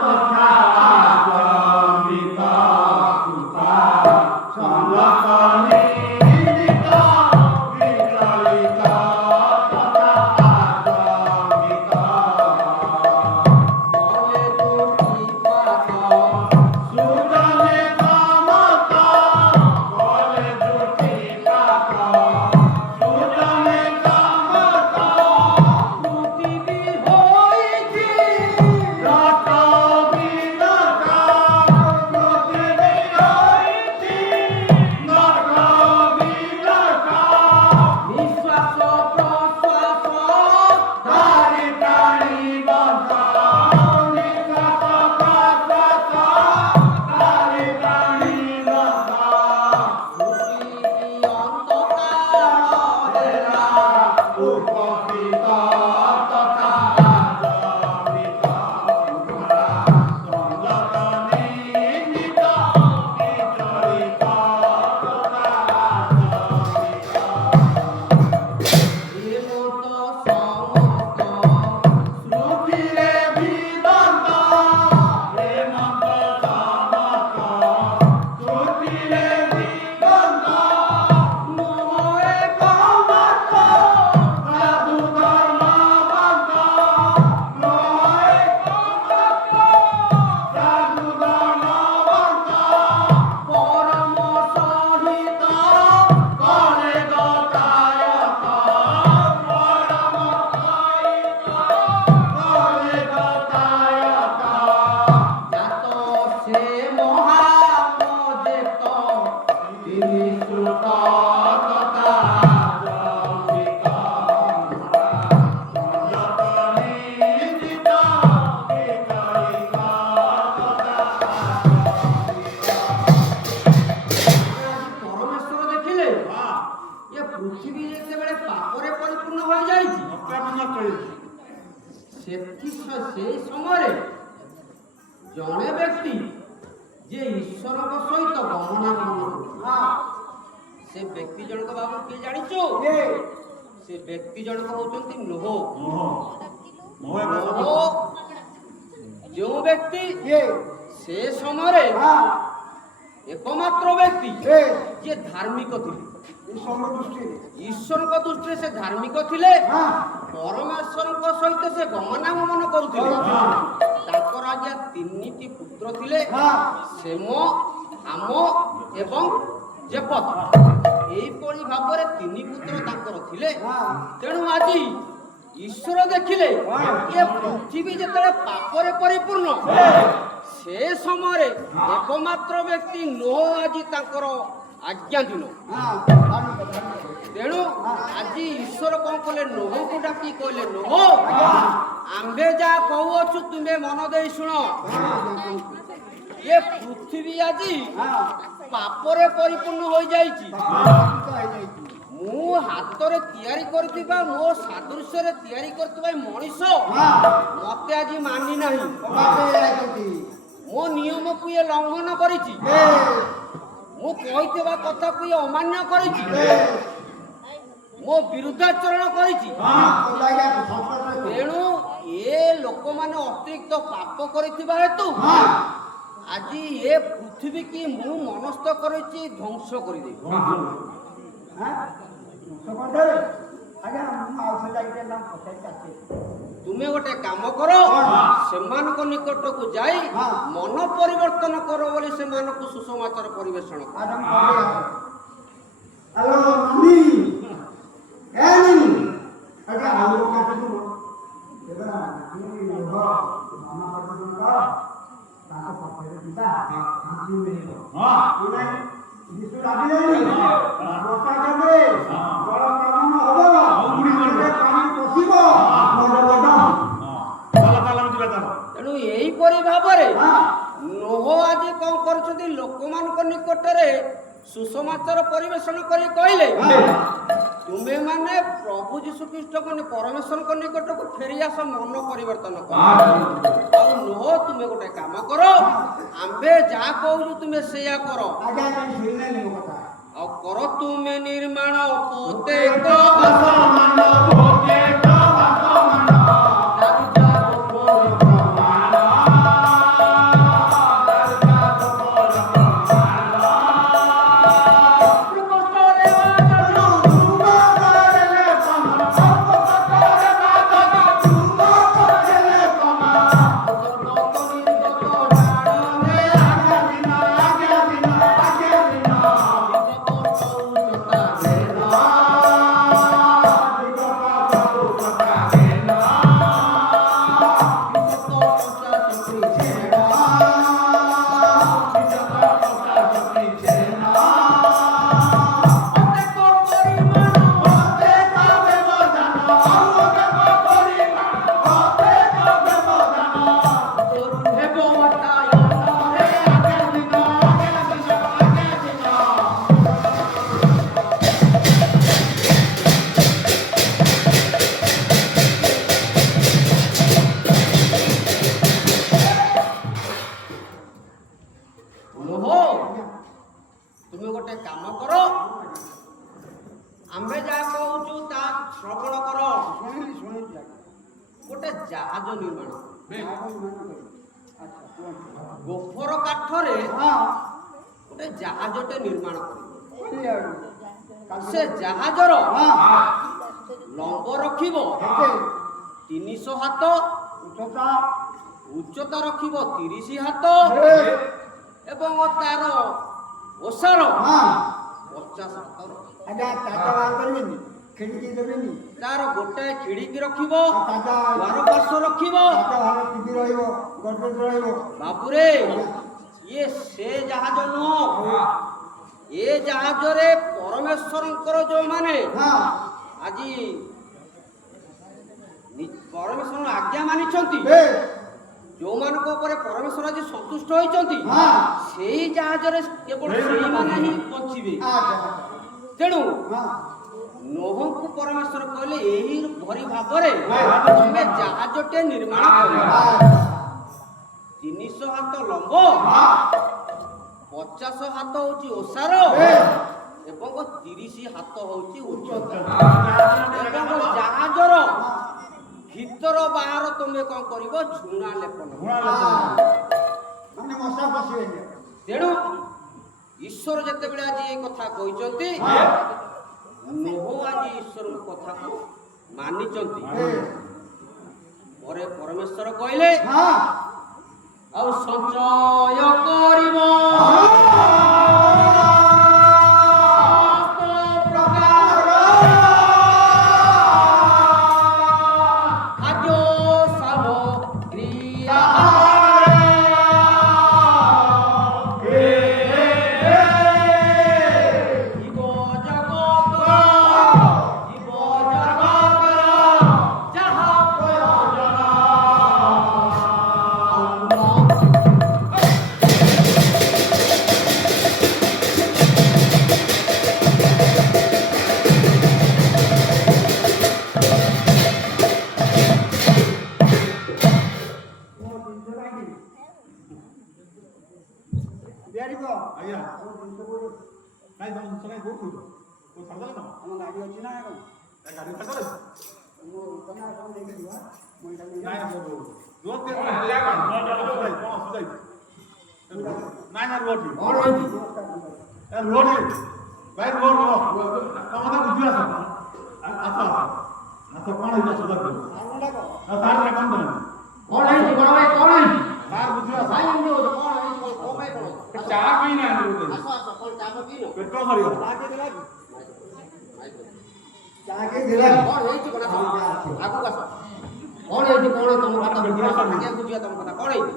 তথা জন্মিত কৃপা সংযত নিদিত বিজয়িত তথা জন্মিত বলে দুটি পাত সুজনে সমত বলে দুটি পাত সুজনে সমত পৃথিবী সেই ସମୟରେ ଜଣେ ବ୍ୟକ୍ତି ଯେ ଈଶ୍ୱରଙ୍କ ସହିତ ଗମନାଗମନ କରୁଥିଲା ସେ ବ୍ୟକ୍ତି ଜଣକ ବାବୁ କିଏ ଜାଣିଛୁ? ସେ ବ୍ୟକ୍ତି ଜଣକ ହଉଛନ୍ତି ନୋହ। ଯେଉଁ ବ୍ୟକ୍ତି ସେ ସମୟରେ ଏକମାତ୍ର ବ୍ୟକ୍ତି ଯିଏ ଧାର୍ମିକ ଥିଲେ, ଈଶ୍ୱରଙ୍କ ଦୃଷ୍ଟିରେ ସେ ଧାର୍ମିକ ଥିଲେ, ପରମେଶ୍ୱରଙ୍କ ସହିତ ସେ ଗମନାଗମନ କରୁଥିଲେ। ତାଙ୍କର ଆଜ୍ଞା 3ଟି ପୁତ୍ର ଥିଲେ, ସେମ, ହାମ ଏବଂ ଜେଫତ। ଏହିପରି ଭାବରେ 3 ପୁତ୍ର ତାଙ୍କର ଥିଲେ। ତେଣୁ ଆଜି ଈଶ୍ୱର ଦେଖିଲେ ଏ ପୃଥିବୀ ଯେତେବେଳେ ପାପରେ ପରିପୂର୍ଣ୍ଣ, ସେ ସମୟରେ ଏକମାତ୍ର ବ୍ୟକ୍ତି ନୋହ ଆଜି ତାଙ୍କର ଆଜ୍ଞା ଦିନ। ତେଣୁ ଆଜି ଈଶ୍ୱର କଣ କଲେ? ନୋହକୁ ଡାକି କହିଲେ, ନୋହ ଆମ୍ଭେ ଯାହା କହୁଅଛୁ ତୁମେ ମନ ଦେଇ ଶୁଣ। ଏ ପୃଥିବୀ ଆଜି ପାପରେ ପରିପୂର୍ଣ୍ଣ ହୋଇଯାଇଛି। ମୁଁ ହାତରେ ତିଆରି କରିଥିବା, ମୋ ସାଦୃଶ୍ୟରେ ତିଆରି କରିଥିବା ମଣିଷ ମତେ ଆଜି ମାନି ନାହିଁ। ମୋ ନିୟମକୁ ଇଏ ଲଙ୍ଘନ କରିଛି। ମୁଁ କହିଥିବା କଥାକୁ ଇଏ ଅମାନ୍ୟ କରିଛି। ମୋ ବିରୁଦ୍ଧାଚରଣ କରିଛି। ତେଣୁ ଏ ଲୋକମାନେ ଅତିରିକ୍ତ ପାପ କରିଥିବା ହେତୁ ଆଜି ଏ ପୃଥିବୀ କି ମୁଁ ମନସ୍ଥ କରିଛି ଧ୍ୱଂସ କରିଦେବି। ତୁମେ ଗୋଟେ କାମ କର, ସେମାନଙ୍କ ନିକଟକୁ ଯାଇ ମନ ପରିବର୍ତ୍ତନ କର ବୋଲି ସେମାନଙ୍କୁ ସୁସମାଚାର ପରିବେଷଣ କର। ତେଣୁ ଏହିପରି ଭାବରେ ନୋହ ଆଜି କଣ କରୁଛନ୍ତି? ଲୋକମାନଙ୍କ ନିକଟରେ ସୁସମାଚାର ପରିବେଷଣ କରି କହିଲେ, ତୁମେ ମାନେ ପ୍ରଭୁ ଯୀଶୁଖ୍ରୀଷ୍ଟଙ୍କ ପରମେଶ୍ୱରଙ୍କ ନିକଟକୁ ଫେରି ଆସ, ମନ ପରିବର୍ତ୍ତନ କର। ଆଉ ନୋହ ତୁମେ ଗୋଟେ କାମ କର, ଆମ୍ଭେ ଯାହା କହୁଛୁ ତୁମେ ସେଇଆ କର। ଆଉ କର ତୁମେ ନିର୍ମାଣ ପ୍ରତ୍ୟେକ ତୁମେ ଗୋଟେ କାମ କର, ଆମ୍ଭେ ଯାହା କହୁଛୁ ତା ଶ୍ରବଣ କର। ଗୋଟେ ଜାହାଜ ନିର୍ମାଣ, ଗୋଫର କାଠରେ ଗୋଟେ ଜାହାଜଟେ ନିର୍ମାଣ କରିବ। ସେ ଜାହାଜର ଲମ୍ବ ରଖିବ 300 ହାତ, ଉଚ୍ଚତା ରଖିବ 30 ହାତ ଏବଂ ତାର ଓସାର 50 ହାତ। ତାର ଗୋଟାଏ ଖିଡିକି ରଖିବ, ଦ୍ୱାର ପାର୍ଶ୍ୱ ରଖିବ। ବାବୁରେ, ଇଏ ସେ ଜାହାଜ ନୁହଁ। ଏ ଜାହାଜରେ ପରମେଶ୍ୱରଙ୍କର ଯୋଉମାନେ ଆଜି ପରମେଶ୍ୱର ଆଜ୍ଞା ମାନିଛନ୍ତି, ଯୋଉମାନଙ୍କ ଉପରେ ପରମେଶ୍ୱର ଆଜି ସନ୍ତୁଷ୍ଟ ହୋଇଛନ୍ତି, ସେଇ ଜାହାଜରେ କେବଳ ସେଇମାନେ ହିଁ ବଞ୍ଚିବେ। ତେଣୁ ନୋହଙ୍କୁ ପରମେଶ୍ୱର କହିଲେ ଏହି ଭରି ଭାବରେ ତମେ ଜାହାଜଟେ ନିର୍ମାଣ କର। 300 ହାତ ଲମ୍ବ, 50 ହାତ ହଉଛି ଓସାର ଏବଂ 30 ହାତ ହଉଛି ଉଚ୍ଚତା। ଏବଂ ଜାହାଜର ଭିତର ବାହାର ତମେ କଣ କରିବ? ଝୁଣା ଲେପନ। ମାନେ ମଶା ବସିବେନି। ତେଣୁ ଈଶ୍ୱର ଯେତେବେଳେ ଆଜି ଏ କଥା କହିଛନ୍ତି, ନୋହ ଆଜି ଈଶ୍ୱରଙ୍କ କଥାକୁ ମାନିଛନ୍ତି। ପରେ ପରମେଶ୍ୱର କହିଲେ ଆଉ ସଞ୍ଚୟ କରିବ ଆଜ୍ଞା କାଇଁ ତମ ଜିନିଷ କାଇଁ କୋଉଠି ଥୋଇଛ? କୋଉ ଛାଡ଼ିଦେଲ ତମ? ଆମ ଗାଡ଼ି ଅଛି ନା କଣ? ଏ ଗାଡ଼ି ଛାଡ଼ିଦେଲ? ମୁଁ ତମେ ଆଉ କଣ ନେଇକି ଯିବା? ମୁଁ ଏଇଟା ନେଇକି ନାଇଁ ରୁହ ଟିକେ ହେଲା କଣ? କଣ ଅସୁବିଧା ହେଇଛି? ନାଇଁ ନା ରୁହ ଟିକେ। କଣ ହେଇଛି? ଏ ରୁହ ଟିକେ। ଭାଇ ରୁହ ରୁହ। ତମ କଥା ବୁଝି ଆସ। ଆସ କଣ ହେଇଛି ଅସୁବିଧା କୁହ? ଆରମ୍ଭଟା କର। ସାର୍ କଣ ତମେ? କଣ ହେଇଛି ବଡ଼ ଭାଇ? କଣ ହେଇଛି? ସାର୍ ବୁଝି ଆସ। ଭାଇ ଏମିତି ହଉଛ, କଣ ହେଇଛି? କଣ ପାଇଁ କଣ? ଚା ପିଇ ନାହାନ୍ତି ଆସ ଆସ, କଣ ଚା ପିଇନ? ପେଟ୍ରୋଲ ସରିଗଲା। ଚା କିଏ ଦେଲା କି? ଚା କିଏ ଦେଲା କି? କଣ ହେଇଛି? କଣ ଆଗକୁ ଆସ। କଣ ହେଇଛି? କଣ ତମ କଥା ବୁଝିବା? ଆଗେ ବୁଝିବା ତମ କଥା। କଣ ହେଇଛି?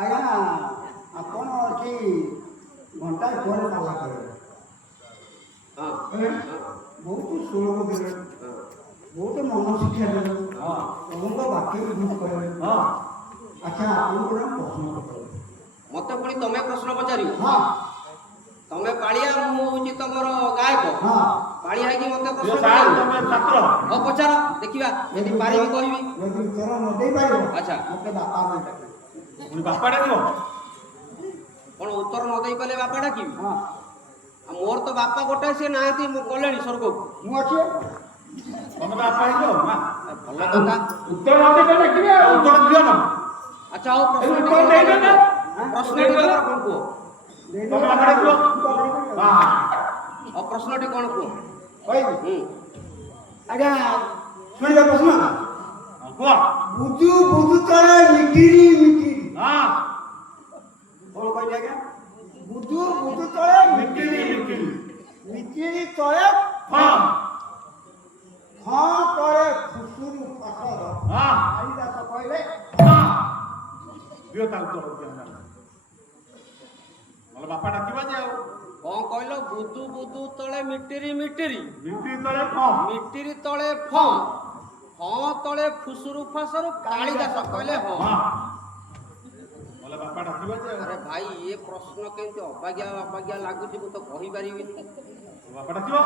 ଆଜ୍ଞା ଆପଣ ଏଠି ଘଣ୍ଟାଏ ପରେ ପାଲା କରିବେ। ହଁ ବହୁତ ସୁଲଭ ଦେବେ, ବହୁତ ମନ ଶିକ୍ଷା ଦେବେ, ପ୍ରଭୁଙ୍କ ବାକ୍ୟ ବୁଝ କରିବେ। ଆଚ୍ଛା ଆପଣଙ୍କୁ ଗୋଟେ ପ୍ରଶ୍ନ ପଚାରିବେ। ମତେ ପୁଣି ତମେ ପ୍ରଶ୍ନ ପଚାରିବ? ହଁ ତମେ ପାଳିଆ, ମୁଁ ହଉଛି ତମର ଗାୟକ। ହଁ ପାଳିଆ ହେଇକି ମତେ ପ୍ରଶ୍ନ ସାର୍ ପଚାରିବ? ତମେ ଛାତ୍ର। ହଉ ପଚାର, ଦେଖିବା ଯଦି ପାରିବି କହିବି। ଯଦି ଉତ୍ତର ନ ଦେଇପାରିବ ଆଚ୍ଛା। ମୋତେ ବାପା ପାଇଁ ଡାକିବେ। ପୁଣି ବାପା ଡାକିବ? କଣ ଉତ୍ତର ନ ଦେଇ ପାରିଲେ ବାପା ଡାକିବି? ହଁ ଆଉ ମୋର ତ ବାପା ଗୋଟାଏ, ସେ ନାହାନ୍ତି, ମୁଁ ଗଲେଣି ସ୍ୱର୍ଗକୁ। ମୁଁ ଅଛି। ତମେ ତ ବାପା ହେଇଯିବ ନା? ଭଲ କଥା। ଉତ୍ତର ନ ଦେଇ ଡାକିବେ ଆଉ। ଉତ୍ତର ଦିଅ ତମେ। ଆଚ୍ଛା ହଉ, ପ୍ରଶ୍ନ ଉତ୍ତର ଦେଇଦେବେ। ପ୍ରଶ୍ନଟି ତମର କଣ କୁହ? ତମେ ବାପା ଡାକିବ? ହଁ। ଆଉ ପ୍ରଶ୍ନଟି କଣ କୁହ? କହିବି ହୁଁ ଆଜ୍ଞା ଶୁଣିବେ ପ୍ରଶ୍ନ? କୁହ। ବୁଧୁ ବୁଧୁ ତଳେ ମିଟିରି ମିଟିରି। ହଁ। କଣ କହିଲି ଆଜ୍ଞା? ବୁଧୁ ବୁଧୁ ତଳେ ମିଟିରି ମିଟିରି। ମିଟିରି ତଳେ ହଁ। ହଁ ତଳେ ଫୁସୁରୁ ଫସର। ହଁ। କାଳିଦାସ କହିଲେ ଦିଅ ତା ଉତ୍ତର ଦିଅ। ନହେଲେ ବାପା ଡାକିବା ଯେ ଆଉ। କଣ କହିଲ? ବୁଦୁ ବୁଦୁ ତଳେ ମିଟିରି ମିଟିରି, ମିଟିରି ତଳେ କଣ? ମିଟିରି ତଳେ ଫଁ, ଫଁ ତଳେ ଫୁସୁରୁ ଫାସରୁ, କାଳିଦାସ କହିଲେ ହଁ। ନହେଲେ ବାପା ଡାକିବା ଯେ ଆଉ। ଆରେ ଭାଇ, ଏ ପ୍ରଶ୍ନ କେମିତି ଅବାଗିଆ ଅବାଗିଆ ଲାଗୁଛି, ମୁଁ ତ କହିପାରିବିନି। ବାପା ଡାକିବ?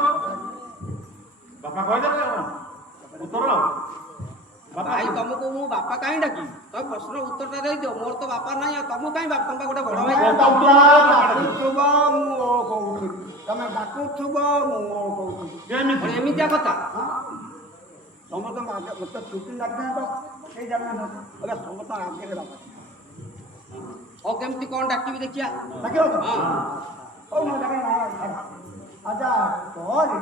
ବାପା କହିଦେବେ ଆଉ ଉତ୍ତର। ଭାଇ ତମକୁ ମୁଁ ବାପା କାହିଁ ଡାକିବି? ତମେ ପ୍ରଶ୍ନ ଉତ୍ତରଟା ଦେଇଦିଅ। ମୋର ତ ବାପା ନାହିଁ, ଆଉ ତମକୁ କାହିଁ ବାପା? ତମେ ଗୋଟେ ବଡ ଭାଇ। ଡାକୁଥିବ ମୁଁ ଓ କହୁଥିବି, ତମେ ଡାକୁଥିବ ମୁଁ ଓ କହୁଥିବି। କେମିତି? କଣ ଏମିତିଆ କଥା? ସମସ୍ତଙ୍କ ଆଗେ ମୋତେ ଛୁଟି ଡାକିଥାନ୍ତ ସେଇ ଜାଣିନାହାନ୍ତି ଏବେ ସମସ୍ତଙ୍କ ଆଗରେ ବାପା ଆଉ କେମିତି କଣ ଡାକିବି ଦେଖିଆ? ଡାକିବ ତ? ହଁ। ହଉ ମୁଁ ଡାକେ ନା ଆଚ୍ଛା ପରେ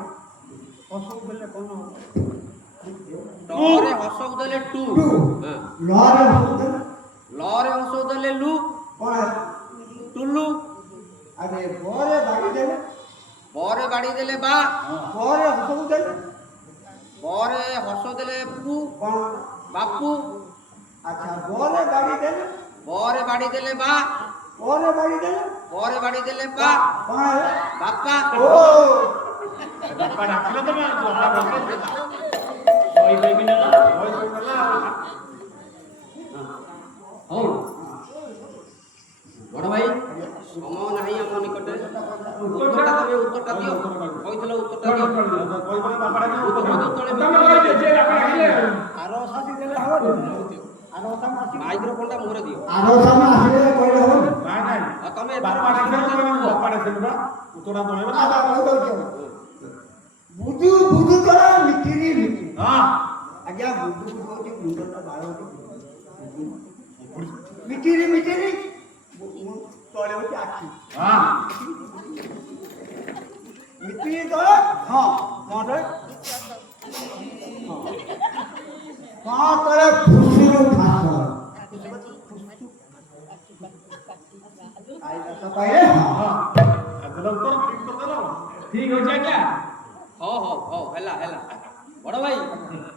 ପଶୁ ଦେଲେ କ'ଣ ଟରେ ହସଉ ଦେଲେ ଟୁ, ଲରେ ପଶୁ ଦେଲେ ଲରେ ହସଉ ଦେଲେ ଲୁ, କ'ଣ ଟୁଲୁ, ଆରେ ପରେ ବାଡ଼ି ଦେଲେ ପରେ ବାଡ଼ି ଦେଲେ ବା, ପରେ ହସୁ ଦେଲେ ପରେ ହସ ଦେଲେ ପୁ, କ'ଣ ବାପୁ, ଆଚ୍ଛା ପରେ ବାଡ଼ି ଦେଲେ ପରେ ବାଡ଼ି ଦେଲେ ବା, ପରେ ବାଡ଼ି ଦେଲେ ପରେ ବାଡ଼ି ଦେଲେ ବା, କ'ଣ ହେଲା ବାପା। ଓ ବାପା ଡାକିଲ ତମେ ହଉ ବଡ଼ ଭାଇ, ସମୟ ନାହିଁ ଆମ ନିକଟରେ। ଉତ୍ତରଟା ଦିଅ। କହିଥିଲ ଉତ୍ତରଟା ଦିଅ। କହିବନି ବାପା ଡାକିବ ଉତ୍ତର ତଳେ ତମେ କହିଦିଅ ଯେ ବାପା ଡାକିଲେ। ଆର ଓଷା ଦେଲେ ହବନି ଆର ଓଷା ଆସିବ ମାଇକ୍ରୋଫୋନଟା ମୁହଁରେ ଦିଅ। ଆର ଓଷା ଆସିଲେ କହିଲେ ହବନି ନାଇଁ ନାଇଁ ଆଉ ତମେ ବାପା ଡାକିଲେ କହିବନି ବାପା ଡାକିଲେ ବା ଉତ୍ତରଟା କହିବ ନା ବୁଧୁ ବୁଧୁ ତୋର ମିଠିରି ମିଠି ହଁ ଆଜ୍ଞା ବୁଧୁ ହଉଛି ମୁଣ୍ଡଟା ବାଳ ମିଠିରି ମିଠିରି ତଳେ ହଉଛି ଆଖି ହଁ ମିଠିରି ତଳେ ହଁ କଣ ତଳେ ହଁ ତଳେ ଫୁସୁରୁ ଫାସ ପାଇଲେ ହଁ ଏତେଟା ଉତ୍ତର ଠିକ କରିଦେଲ ଠିକ ଅଛି ଆଜ୍ଞା। ହଉ ହେଲା ହେଲା। ବଡ଼ ଭାଇ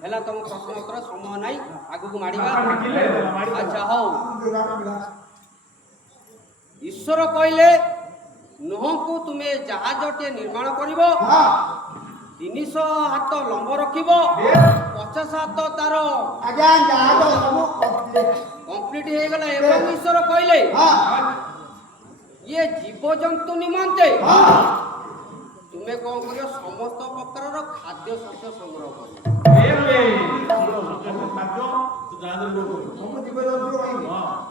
ହେଲା ତମ ପ୍ରଶ୍ନ ଉତ୍ତର ସମୟ ନାହିଁ ଆଗକୁ ମାଡ଼ିବା। ଆଚ୍ଛା ହଉ। ଈଶ୍ୱର କହିଲେ ନୋହଙ୍କୁ ତୁମେ ଜାହାଜଟିଏ ନିର୍ମାଣ କରିବ, 300 ହାତ ଲମ୍ବ ରଖିବ, 50 ହାତ ତାର ଆଜ୍ଞା ଜାହାଜ ସବୁ କମ୍ପ୍ଲିଟ ହେଇଗଲା। ଏବଂ ଈଶ୍ୱର କହିଲେ ଇଏ ଜୀବଜନ୍ତୁ ନିମନ୍ତେ ତୁମେ କଣ କରିବ? ସମସ୍ତ ପ୍ରକାରର ଖାଦ୍ୟ ଶସ୍ୟ ସଂଗ୍ରହ କରିବ।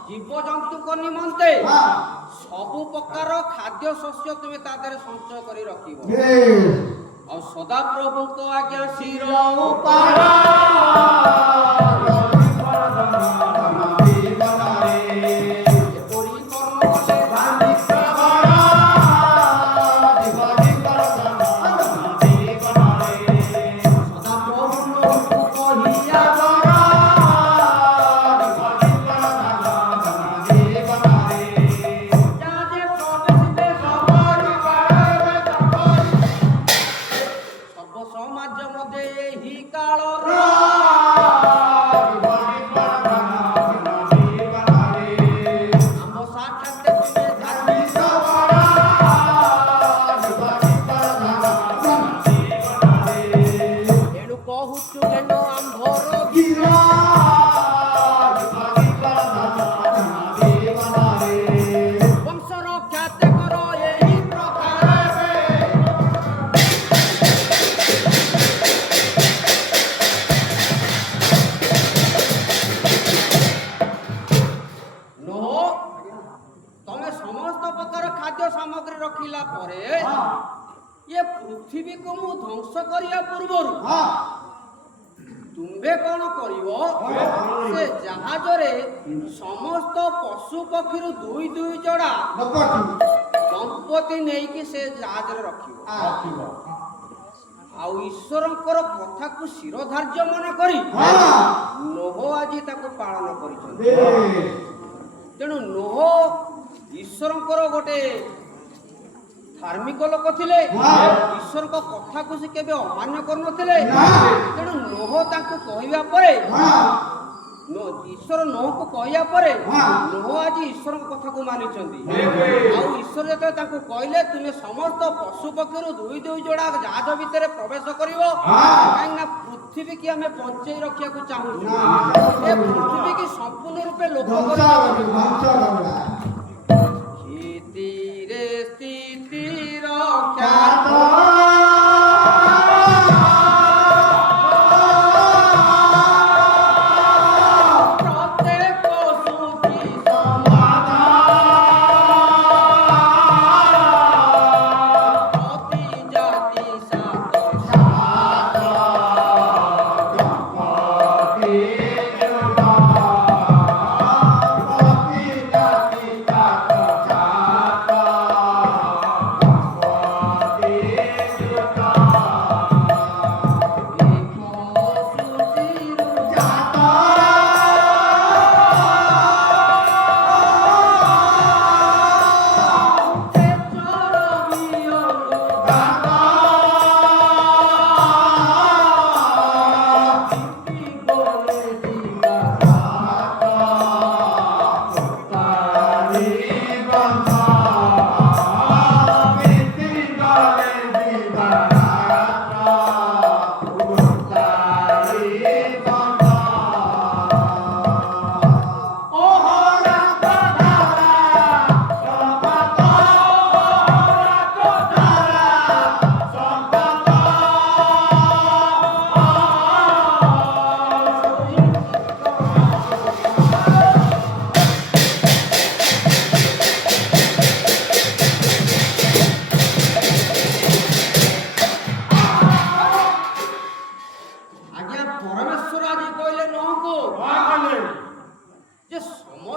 ଜୀବଜନ୍ତୁଙ୍କ ନିମନ୍ତେ ସବୁ ପ୍ରକାର ଖାଦ୍ୟ ଶସ୍ୟ ତୁମେ ତା ଦେହରେ ସଞ୍ଚୟ କରି ରଖିବ। ଆଉ ସଦାପ୍ରଭୁଙ୍କ ଆଜ୍ଞା ଶିର ରଖିଲା ପରେ ଏ ପୃଥିବୀକୁ ମୁଁ ଧ୍ୱଂସ କରିବା ପୂର୍ବରୁ ତୁମ୍ଭେ କଣ କରିବ? ସେ ଜାହାଜରେ ସମସ୍ତ ପଶୁ ପକ୍ଷୀରୁ 2 ଯୋଡ଼ା ଦମ୍ପତି ନେଇକି ସେ ଜାହାଜରେ ରଖିବ। ଆଉ ଈଶ୍ୱରଙ୍କର କଥାକୁ ଶିରୋଧାର୍ଯ୍ୟ ମନେ କରି ନୋହ ଆଜି ତାକୁ ପାଳନ କରିଛନ୍ତି। ତେଣୁ ନୋହ ଈଶ୍ୱରଙ୍କର ଗୋଟେ ଧାର୍ମିକ ଲୋକ ଥିଲେ। ଈଶ୍ୱରଙ୍କ କଥାକୁ ସେ କେବେ ଅମାନ୍ୟ କରୁନଥିଲେ। ତେଣୁ ନୋହ ତାଙ୍କୁ କହିବା ପରେ ଈଶ୍ୱର ନୋହକୁ କହିବା ପରେ ନୋହ ଆଜି ଈଶ୍ୱରଙ୍କ କଥାକୁ ମାନିଛନ୍ତି। ଆଉ ଈଶ୍ୱର ଯେତେବେଳେ ତାଙ୍କୁ କହିଲେ ତୁମେ ସମସ୍ତ ପଶୁ ପକ୍ଷୀରୁ 2 ଯୋଡ଼ା ଜାହାଜ ଭିତରେ ପ୍ରବେଶ କରିବ, କାହିଁକି ନା ପୃଥିବୀ କି ଆମେ ବଞ୍ଚେଇ ରଖିବାକୁ ଚାହୁଁଛୁ। ଏ ପୃଥିବୀ କି ସମ୍ପୂର୍ଣ୍ଣ ରୂପେ ଲୋକ କ୍ଷିତିରେ ସ୍ଥିତି ରକ୍ଷା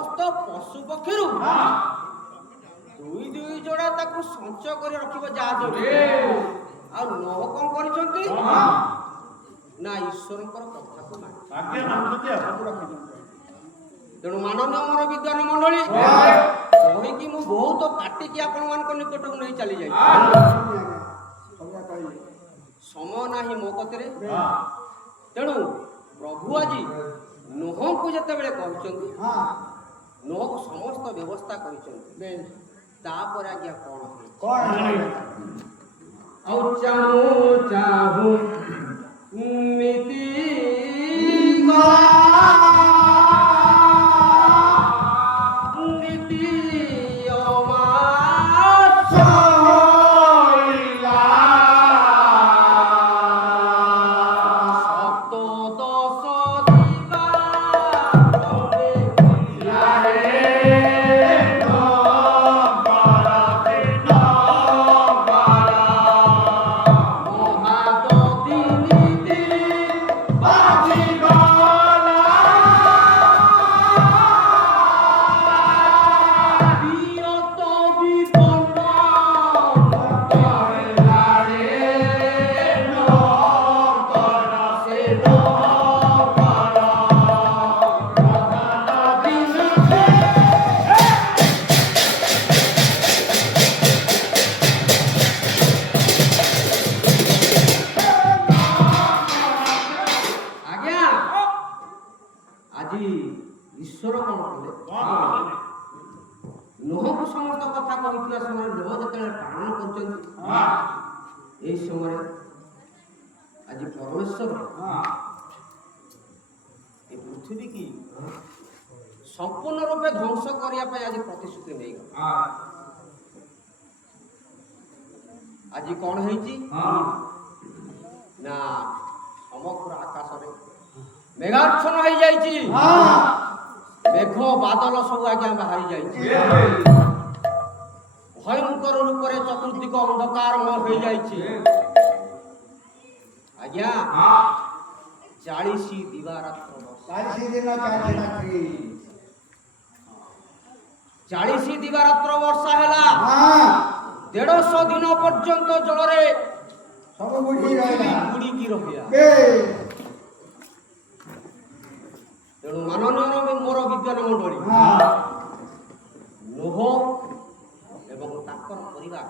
ସମସ୍ତ ପଶୁ ପକ୍ଷୀରୁ ଦୁଇ ଦୁଇ ଯୋଡ଼ା ତାକୁ ସଞ୍ଚୟ କରି ରଖିବ ଜାହାଜରେ। ଆଉ ନୋହ କଣ କରିଛନ୍ତି ନା ଈଶ୍ୱରଙ୍କର କଥାକୁ ମାନେ। ଆଜ୍ଞା ମାନୁଛନ୍ତି ଆଉ ତେଣୁ ମାନନୀୟ ମୋର ବିଦ୍ୱାନ ମଣ୍ଡଳୀ କହିକି ମୁଁ ବହୁତ କାଟିକି ଆପଣମାନଙ୍କ ନିକଟକୁ ନେଇ ଚାଲି ଯାଇଛି। ସମୟ ନାହିଁ ମୋ କତିରେ। ତେଣୁ ପ୍ରଭୁ ଆଜି ନୋହଙ୍କୁ ଯେତେବେଳେ କହିଛନ୍ତି ନୋହକୁ ସମସ୍ତ ବ୍ୟବସ୍ଥା କରିଛନ୍ତି। ତାପରେ ଆଜ୍ଞା କଣ ଆଉ ଚାହୁଁ ଚାହୁଁ ଈଶ୍ୱର କଣ କଲେ ନୋହକୁ ସମସ୍ତ କଥା କହିଥିବା ସମୟରେ ନୋହ ଯେତେବେଳେ ପାଳନ କରୁଛନ୍ତି ଏହି ସମୟରେ ଆଜି ପରମେଶ୍ୱର ଏ ପୃଥିବୀ କି ସମ୍ପୂର୍ଣ୍ଣ ରୂପେ ଧ୍ୱଂସ କରିବା ପାଇଁ ଆଜି ପ୍ରତିଶ୍ରୁତି ନେଇଗଲେ। ଆଜି କଣ ହେଇଛି ନା ସମଗ୍ର ଆକାଶରେ ମେଘାଚ୍ଛନ୍ନ ହେଇଯାଇଛି। ମେଘ ବାଦଲ ସବୁ ଆଜ୍ଞା ବାହାରି ଯାଇଛି। ଭୟଙ୍କର ରୂପରେ ଚତୁର୍ଦିଗ ଅନ୍ଧକାରମୟ ହୋଇଯାଇଛି। ଆଜ୍ଞା 40 ଦିବାରାତ୍ର 40 ଦିନ 40 ରାତ୍ରି 40 ଦିବାରାତ୍ର ବର୍ଷା ହେଲା। 150 ଦିନ ପର୍ଯ୍ୟନ୍ତ ଜଳରେ ସବୁ ବୁଡି ରହିଲା। ବୁଡିକି ରହିଲା। ତେଣୁ ମାନନୀୟ ମୋର ବିଦ୍ୱାନ ମଣ୍ଡଳୀ ନୋହ ଏବଂ ତାଙ୍କର ପରିବାର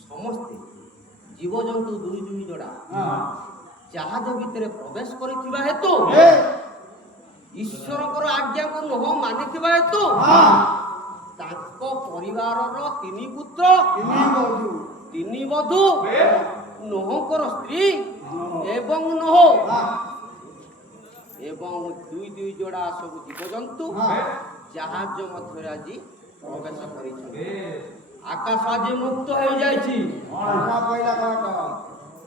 ସମସ୍ତେ ଜୀବଜନ୍ତୁ ଦୁଇ ଦୁଇ ଯୋଡ଼ା ଜାହାଜ ଭିତରେ ପ୍ରବେଶ କରିଥିବା ହେତୁ ଈଶ୍ୱରଙ୍କର ଆଜ୍ଞାକୁ ନୋହ ମାନିଥିବା ହେତୁ ତାଙ୍କ ପରିବାରର 3 ପୁତ୍ର 3 ବଧୂ ନୋହଙ୍କର ସ୍ତ୍ରୀ ଏବଂ ନୋହ ଏବଂ ଦୁଇ ଦୁଇ ଯୋଡ଼ା ସବୁ ଜୀବଜନ୍ତୁ ଜାହାଜ ମଧ୍ୟରେ ଆଜି ପ୍ରବେଶ କରିଛନ୍ତି। ଆକାଶ ଆଜି ମୁକ୍ତ ହୋଇଯାଇଛି।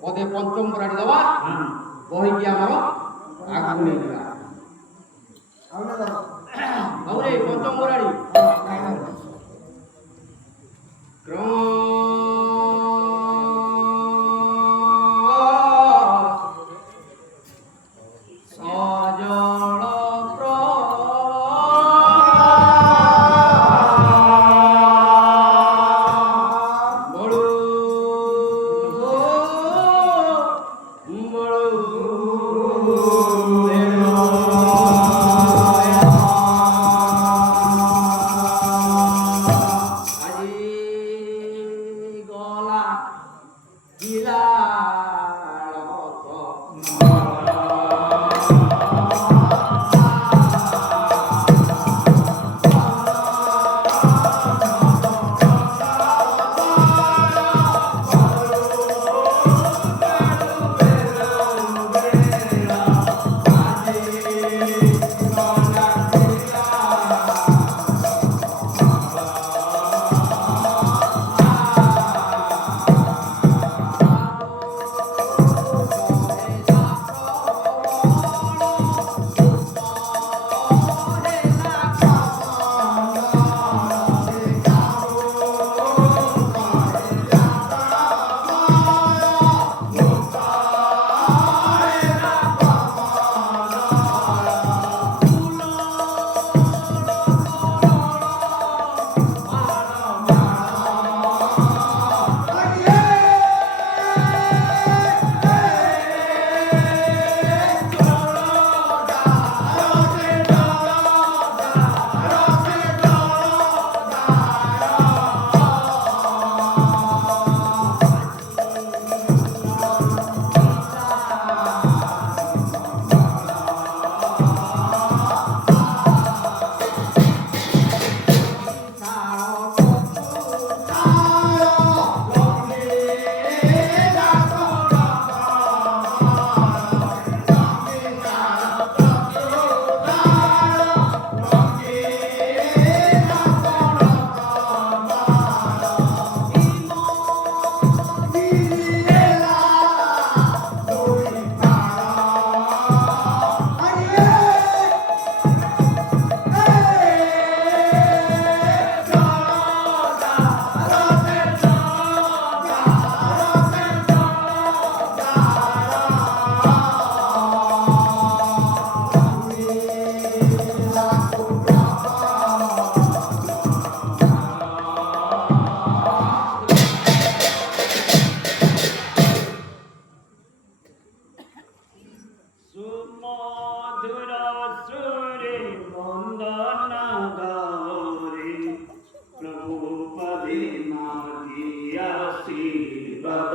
ପଦେ ପଞ୍ଚମ ପୁରାଣି ଦେବା ବହିକି ଆମର ଆଗକୁ ନେଇଯିବା। ଆହୁରି ପଞ୍ଚମ ପୁରାଣି নাগারে প্রভু পদে মাগিয়া আশীর্বাদ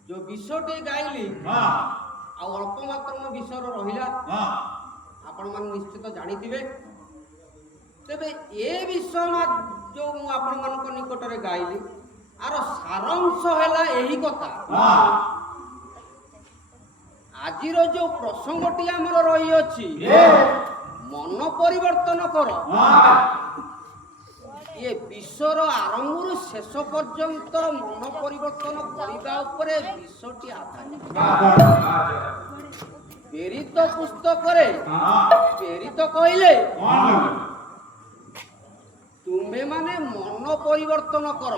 जो विषयटी गाइली आ अल्प मात्र विषय रहिला आपण मान निश्चित जानिथिबे तेबे ए विषय जो मु आपण मान निकट रे गाइली आर सारांश हैला एही कथा आजिर जो प्रसंगटी हमर रही अछि मन परिवर्तन कर ये विश्वर आरंभ शेष पर्यंत मन परिवर्तन करने उपरे विश्वटी आधारित प्रेरित पुस्तक प्रेरित कहले तुम्हें माने मन परिवर्तन कर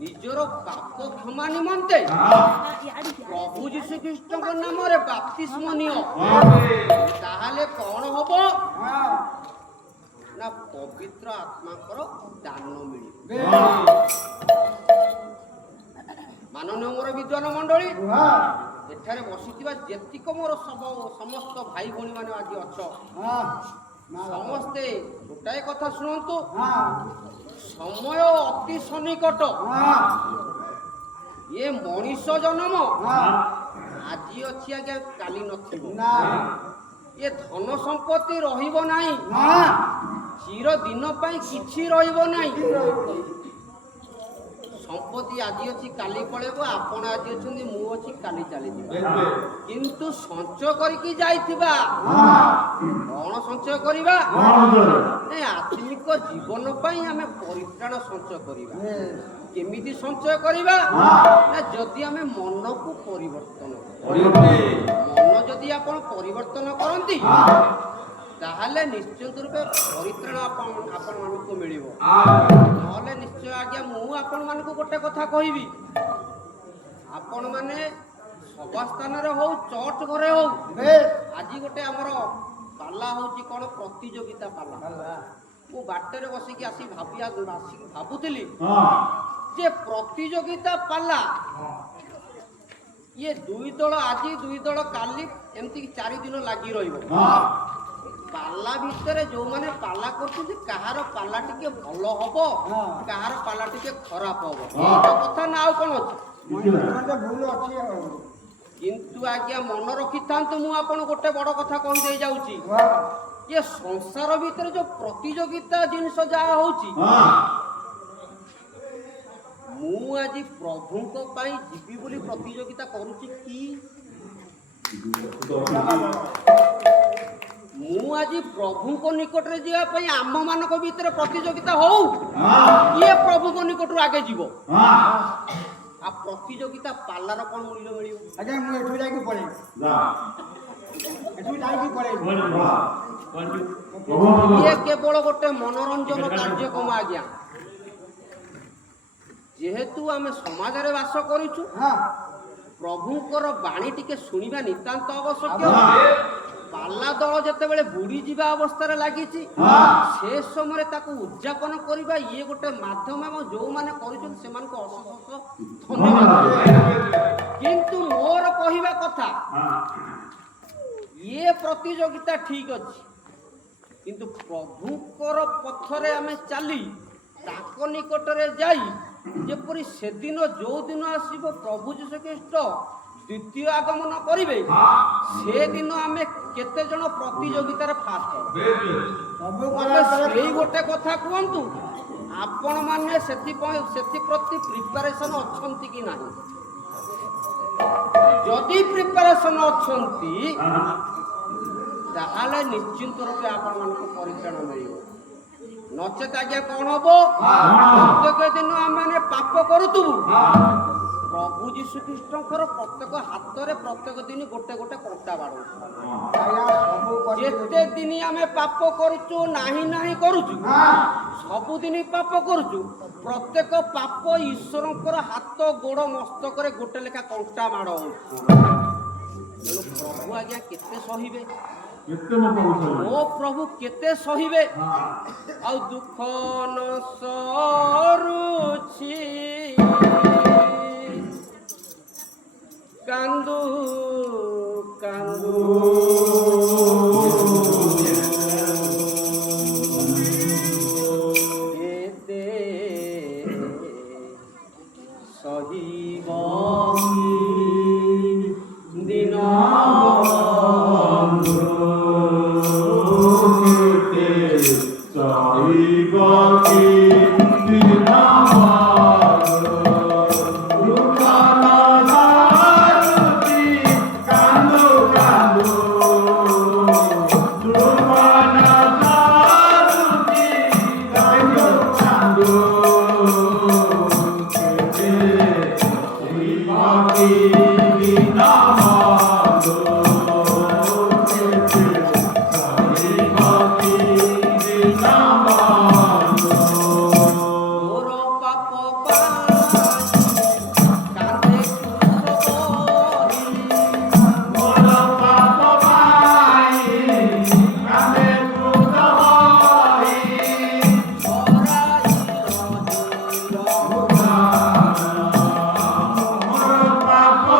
निजर पाप क्षमा निमंते प्रभु जीशु ख्रीष्ट नाम रे बपतिस्म नियो ताहाले कौन हबो ना पवित्र आत्मा दान मिले माननीय मोर विद्वान मंडली एठारे बसिथिबा जेतिक मोर समस्त भाई भणी माने आज अछ समस्ते गोटाए कथा शुणु समय अति सन्निकट ये मनीष जन्म आज अच्छी आगे काली नथिबो ये धन संपत्ति रहिबो नाही चिर दिन पाई किछि रहिबो नाही संपत्ति आज अच्छी काली पळेबो आपण आज अछंदी मु अछि काली चली जिबा किंतु संचय करिकि जाइथिबा कोन संचय करिबा ए आत्मिक जीवन पाई हमें परित्राण संचय करिबा केमिति संचय करिबा ना जदि हमें मन को परिवर्तन मन जदि आपण परिवर्तन करंती ताहले निश्चित रूपे परित्राण आपण मानकु मिलिबो नहले निश्चय आज्ञा मु आपण मानकु गोटे कथा कहिबी आपण माने सभा स्थान रे हो चर्च घरे हो आज गोटे हमर पाला होची कोन प्रतियोगिता पाला मु बाटे रे बसी कि आसी भाबुतली जे प्रतियोगिता पाला ये दुई दल आज दुई दल काली एमती 4 दिन लगी रहिबो पाला भितर जो माने पाला करछथि कहार पाला टिके भलो हबो कहार पाला टिके खराब हबो ए तो कथा ना आ कोन अछि भूल अछि किंतु आज्ञा मन रखिथांत मु आपण गोटे बड़ कथा कहि दे जाउची ये संसार भितर जो प्रतियोगिता जिनस जा होउची ମୁଁ ଆଜି ପ୍ରଭୁଙ୍କ ପାଇଁ ଯିବି ବୋଲି ପ୍ରତିଯୋଗିତା କରୁଛି କି? ମୁଁ ଆଜି ପ୍ରଭୁଙ୍କ ନିକଟରେ ଯିବା ପାଇଁ ଆମମାନଙ୍କ ଭିତରେ ପ୍ରତିଯୋଗିତା ହଉ, କିଏ ପ୍ରଭୁଙ୍କ ନିକଟରୁ ଆଗେ ଯିବ? ଆଉ ପ୍ରତିଯୋଗିତା ପାଲାର କ'ଣ ମୂଲ୍ୟ ମିଳିବ? ଆଜ୍ଞା ମୁଁ ଏଠୁ ଯାଇକି ପଳେଇବି, ଏଠୁ ଯାଇକି ପଳେଇବି। ଇଏ କେବଳ ଗୋଟେ ମନୋରଞ୍ଜନ କାର୍ଯ୍ୟକ୍ରମ ଆଜ୍ଞା। ଯେହେତୁ ଆମେ ସମାଜରେ ବାସ କରୁଛୁ, ହଁ ପ୍ରଭୁଙ୍କର ବାଣୀ ଟିକେ ଶୁଣିବା ନିତାନ୍ତ ଆବଶ୍ୟକ। ପାଲା ଦଳ ଯେତେବେଳେ ବୁଡ଼ିଯିବା ଅବସ୍ଥାରେ ଲାଗିଛି, ସେ ସମୟରେ ତାକୁ ଉଦ୍ଯାପନ କରିବା ଇଏ ଗୋଟେ ମାଧ୍ୟମ ଏବଂ ଯେଉଁମାନେ କରୁଛନ୍ତି ସେମାନଙ୍କୁ ଅଶେଷ ଧନ୍ୟବାଦ। କିନ୍ତୁ ମୋର କହିବା କଥା, ଇଏ ପ୍ରତିଯୋଗିତା ଠିକ ଅଛି, କିନ୍ତୁ ପ୍ରଭୁଙ୍କର ପଥରେ ଆମେ ଚାଲି ତାଙ୍କ ନିକଟରେ ଯାଇ ଯେପରି ସେଦିନ ଯୋଉଦିନ ଆସିବ ପ୍ରଭୁ ଯୀଶୁଖ୍ରୀଷ୍ଟ ଦ୍ୱିତୀୟ ଆଗମନ କରିବେ, ସେଦିନ ଆମେ କେତେ ଜଣ ପ୍ରତିଯୋଗିତାରେ ଫାଷ୍ଟ ହେବା? ସେଇ ଗୋଟେ କଥା କୁହନ୍ତୁ, ଆପଣମାନେ ସେଥିପ୍ରତି ପ୍ରିପାରେସନ ଅଛନ୍ତି କି ନାହିଁ? ଯଦି ପ୍ରିପାରେସନ ଅଛନ୍ତି ତାହେଲେ ନିଶ୍ଚିନ୍ତ ରୂପେ ଆପଣମାନଙ୍କୁ ପରିତ୍ରାଣ ମିଳିବ। ନଚେତ ଆଜ୍ଞା କ'ଣ ହବ? ପ୍ରତ୍ୟେକ ଦିନ ଆମେ ପାପ କରୁଥିବୁ, ପ୍ରଭୁ ଯୀଶୁଖ୍ରୀଷ୍ଟଙ୍କର ପ୍ରତ୍ୟେକ ହାତରେ ପ୍ରତ୍ୟେକ ଦିନ ଗୋଟେ ଗୋଟେ କଣ୍ଟା ବାଡ଼ଉଛୁ। ଯେତେ ଦିନ ଆମେ ପାପ କରୁଛୁ, ନାହିଁ କରୁଛୁ, ସବୁଦିନ ପାପ କରୁଛୁ, ପ୍ରତ୍ୟେକ ପାପ ଈଶ୍ୱରଙ୍କର ହାତ ଗୋଡ଼ ମସ୍ତକରେ ଗୋଟେ ଲେଖା କଣ୍ଟା ମାଡ଼ ହଉଛି। ତେଣୁ ପ୍ରଭୁ ଆଜ୍ଞା କେତେ ସହିବେ? ମୋ ପ୍ରଭୁ କେତେ ସହିବେ? ଆଉ ଦୁଃଖ ନ ସରୁଛି କାନ୍ଦୁ କାନ୍ଦୁ କେତେ ସହିବ ଦିନ Papa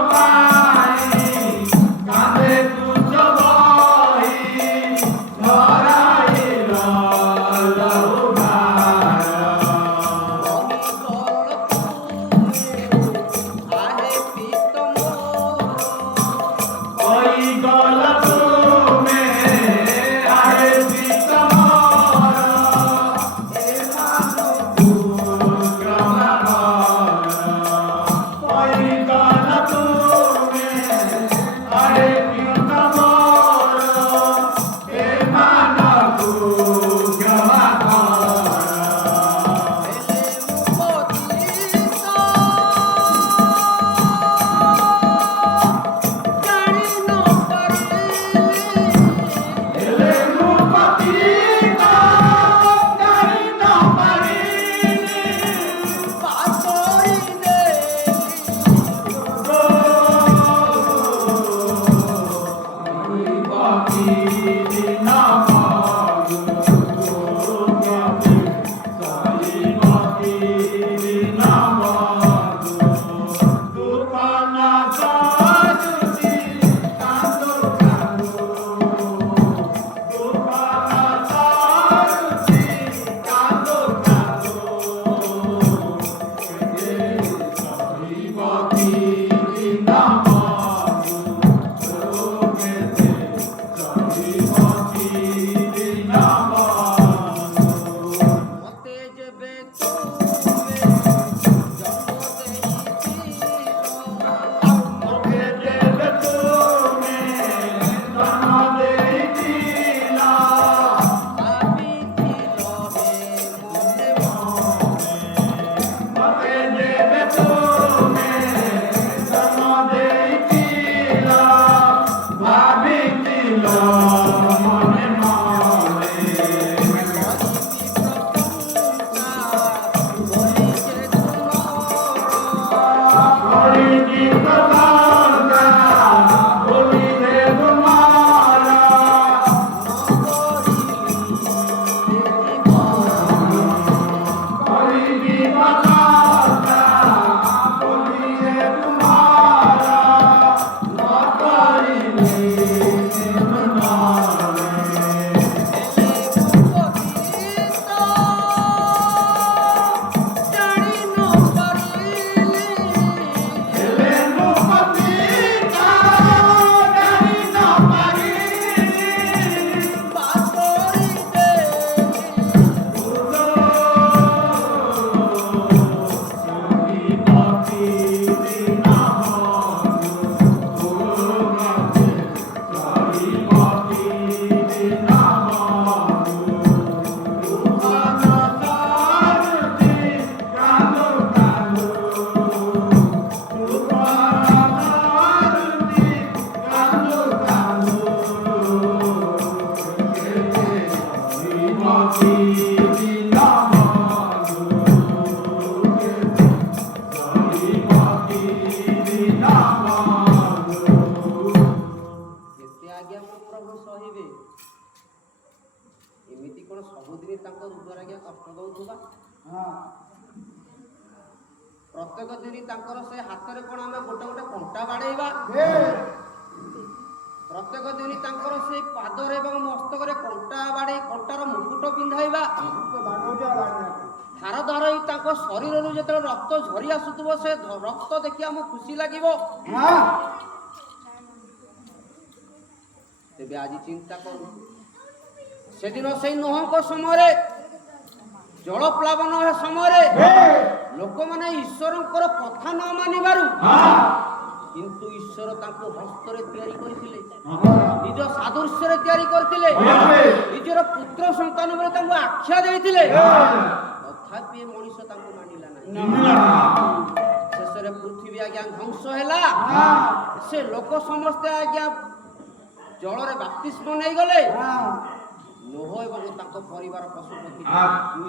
ପ୍ରତ୍ୟେକ ଦିନ ତାଙ୍କର ସେ ହାତରେ କ'ଣ ଆମେ ଗୋଟେ ଗୋଟେ କଣ୍ଟା ବାଡ଼େଇବା? ପ୍ରତ୍ୟେକ ଦିନ ତାଙ୍କର ସେଇ ପାଦରେ ଏବଂ ମସ୍ତକରେ କଣ୍ଟା ବାଡ଼େଇ କଣ୍ଟାର ମୁକୁଟ ପିନ୍ଧାଇବା। ଧାର ଧାର ହେଇ ତାଙ୍କ ଶରୀରରୁ ଯେତେବେଳେ ରକ୍ତ ଝରି ଆସୁଥିବ ସେ ରକ୍ତ ଦେଖି ଆମକୁ ଖୁସି ଲାଗିବ। ତେବେ ଆଜି ଚିନ୍ତା କରୁ, ସେଦିନ ସେଇ ନୋହଙ୍କ ସମୟରେ ଜଳ ପ୍ଲାବନ ସମୟରେ ଲୋକମାନେ ଈଶ୍ୱରଙ୍କର କଥା ନ ମାନିବାରୁ କିନ୍ତୁ ଈଶ୍ୱର ତାଙ୍କୁ ହସ୍ତରେ ତିଆରି କରିଥିଲେ, ନିଜ ସାଦୃଶ୍ୟରେ ତିଆରି କରିଥିଲେ, ନିଜର ପୁତ୍ର ସନ୍ତାନ ବୋଲି ତାଙ୍କୁ ଆଖ୍ୟା ଦେଇଥିଲେ। ତଥାପି ମଣିଷ ତାଙ୍କୁ ମାନିଲା ନାହିଁ। ଶେଷରେ ପୃଥିବୀ ଆଜ୍ଞା ଧ୍ୱଂସ ହେଲା। ସେ ଲୋକ ସମସ୍ତେ ଆଜ୍ଞା ଜଳରେ ବାପ୍ତିସ୍ମ ନେଇଗଲେ। ନୋହ ଏବଂ ତାଙ୍କ ପରିବାର ପଶୁପକ୍ଷୀ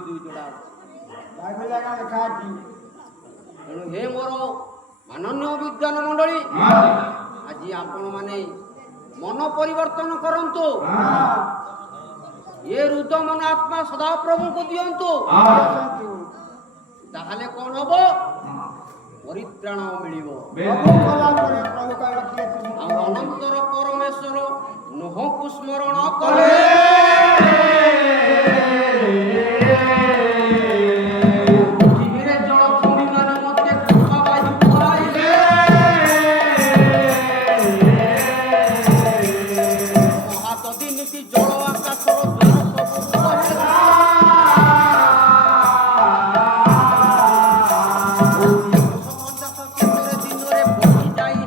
ଦୁଇ ଯୋଡ଼ା। ତେଣୁ ହେ ମୋର ମାନନୀୟ ବିଜ୍ଞାନ ମଣ୍ଡଳୀ, ଆଜି ଆପଣମାନେ ମନ ପରିବର୍ତ୍ତନ କରନ୍ତୁ। ଏ ରୁଦ୍ଧ ମନ ଆତ୍ମା ସଦାପ୍ରଭୁଙ୍କୁ ଦିଅନ୍ତୁ। ତାହେଲେ କ'ଣ ହବ? ପରିତ୍ରାଣ ମିଳିବ। ଆଉ ଅନନ୍ତର ପରମେଶ୍ୱର ନୋହଙ୍କୁ ସ୍ମରଣ କଲେ। ପୃଥିବୀରେ ଜଳ ଭୂମିମାନେ ମଧ୍ୟ ବାୟୁ ପାଇଲେ। ମହାଦଧି ନୀତି ଜଳ ଆକାଶର ଦ୍ୱାର ସବୁ ରହିଲା। ଦିନରେ ବହି ଯାଇ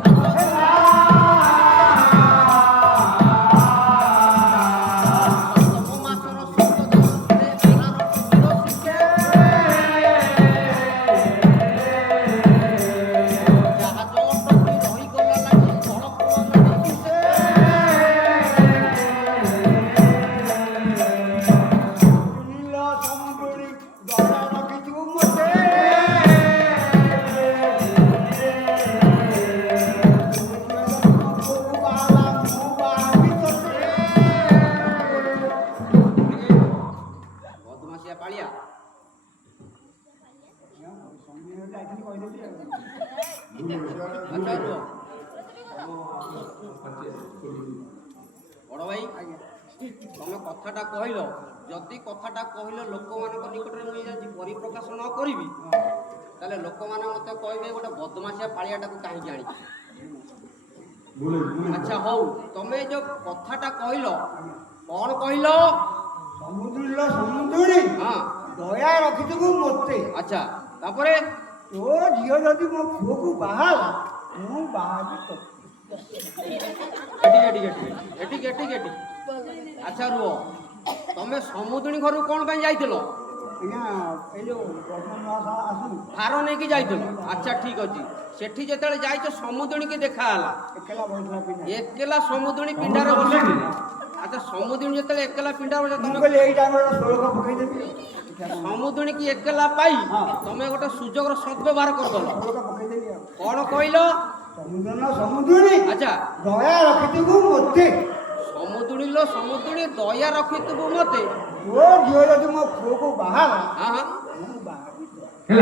ପାଳିଆ ବଡ଼ ଭାଇ, ତମେ କଥାଟା କହିଲ, ଯଦି କଥାଟା କହିଲ ଲୋକମାନଙ୍କ ନିକଟରେ ମୁଁ ଆଜି ପରିପ୍ରକାଶ ନ କରିବି ତାହେଲେ ଲୋକମାନେ ମତେ କହିବେ ଗୋଟେ ବଦମାସିଆ ପାଳିଆଟାକୁ କାହିଁକି ଆଣିଛି। ଆଚ୍ଛା ହଉ, ତମେ ଯୋଉ କଥାଟା କହିଲ କ'ଣ କହିଲ? ସମୁଦ୍ରୀ ହଁ, ଦୟା ରଖିଥିବୁ ମୋତେ। ଆଚ୍ଛା ତାପରେ ତୋ ଝିଅ ଯଦି ମୋ ପୁଅକୁ ବାହାହେଲା ମୁଁ ବାହାହେବି ତୋତେ। ଏଠି ଆଚ୍ଛା ରୁହ, ତମେ ସମୁଦ୍ରୀ ଘରକୁ କ'ଣ ପାଇଁ ଯାଇଥିଲ? ଏଇ ଯୋଉ ଆସୁ ଭାର ନେଇକି ଯାଇଥିଲ। ଆଚ୍ଛା ଠିକ ଅଛି, ସେଠି ଯେତେବେଳେ ଯାଇଛ ସମୁଦ୍ରୀକି ଦେଖା ହେଲା, ଏକଲା ବସିଲା ପିଲା ଏକେଲା ସମୁଦ୍ରୀ ପିଣ୍ଡାରେ ବସିଥିଲେ। ଆଚ୍ଛା ସମୁଦ୍ରୀ ଯେତେବେଳେ ଏକେଲା ପିଣ୍ଡା ବସିଲା, ମୁଁ ତମେ କହିଲି ଏଇ ଟାଇମରେ ଷୋଳକ ପକେଇଦେବି। ସମୁଦ୍ରୀ କି ଏକେଲା ପାଇ ତମେ ଗୋଟେ ସୁଯୋଗର ସଦ୍ବ୍ୟବହାର କରିଦେଲ। ଷୋଳକ ପକେଇଦେବି ଆଉ କ'ଣ କହିଲ? ସମୁଦ୍ରୀ ଆଚ୍ଛା ଦୟା ରଖିଥିବୁ ମୋତେ। ସମୁଦ୍ରୀ ଦୟା ରଖିଥିବୁ ମତେ। ତୋ ଝିଅ ଯଦି ମୋ ପୁଅକୁ ବାହାହେଲା ହଁ ହଁ, ମୁଁ ବାହାହେବି ତୋତେ।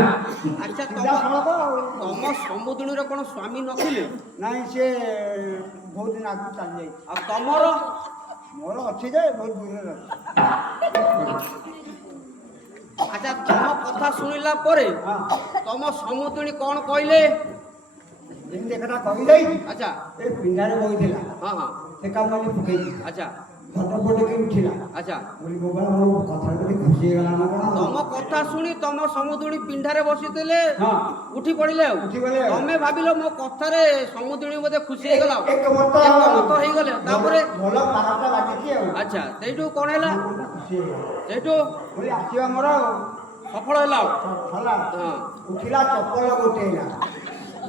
ଆଚ୍ଛା ସିଧାସଳଖ ଆଉ। ତମ ସମୁଦ୍ରୀର କ'ଣ ସ୍ୱାମୀ ନଥିଲେ? ନାଇଁ ସିଏ ବହୁତ ଦିନ ଆଗରୁ ଚାଲି ଯାଇଛି। ଆଉ ତମର? ମୋର ଅଛି ଯେ ବହୁତ ଦୂରରେ ଅଛି। ଆଚ୍ଛା ତମ କଥା ଶୁଣିଲା ପରେ ତମ ସମୁଦ୍ରୀ କ'ଣ କହିଲେ? ଯେମିତି ଏକଥା କହିଯାଇଛି ଆଚ୍ଛା ଏ ପିଣ୍ଡାରେ ବହିଥିଲା ହଁ ହଁ, ସେ କାମ ପକେଇଛି ଆଚ୍ଛା ଫଟୋ ଉଠିଲା। ଆଚ୍ଛା ବୋଲି ବାବା ମୋ କଥାଟା ଟିକେ ଖୁସି ହେଇଗଲା ନା କ'ଣ? ତମ କଥା ଶୁଣି ତମ ସମୁଦ୍ରୀ ପିଣ୍ଡାରେ ବସିଥିଲେ, ହଁ। ଉଠି ପଡ଼ିଲେ। ଆଉ ଉଠିଗଲେ ଆଉ। ତମେ ଭାବିଲ ମୋ କଥାରେ ସମୁଦ୍ରୀ ବୋଧେ ଖୁସି ହେଇଗଲା, ଏକମତ ହେଇଗଲେ। ତାପରେ ଭଲ ପାହାଡ଼ଟା ଲାଗିଛି ଆଉ। ଆଚ୍ଛା ସେଇଠୁ କ'ଣ ହେଲା? ଖୁସି ହେଇଗଲା ସେଇଠୁ ବୋଲି ଆସିବା ମୋର ସଫଳ ହେଲା। ଆଉ ହେଲା ହଁ, ଉଠିଲା ଚପଲ ଗୋଟେଇଲା।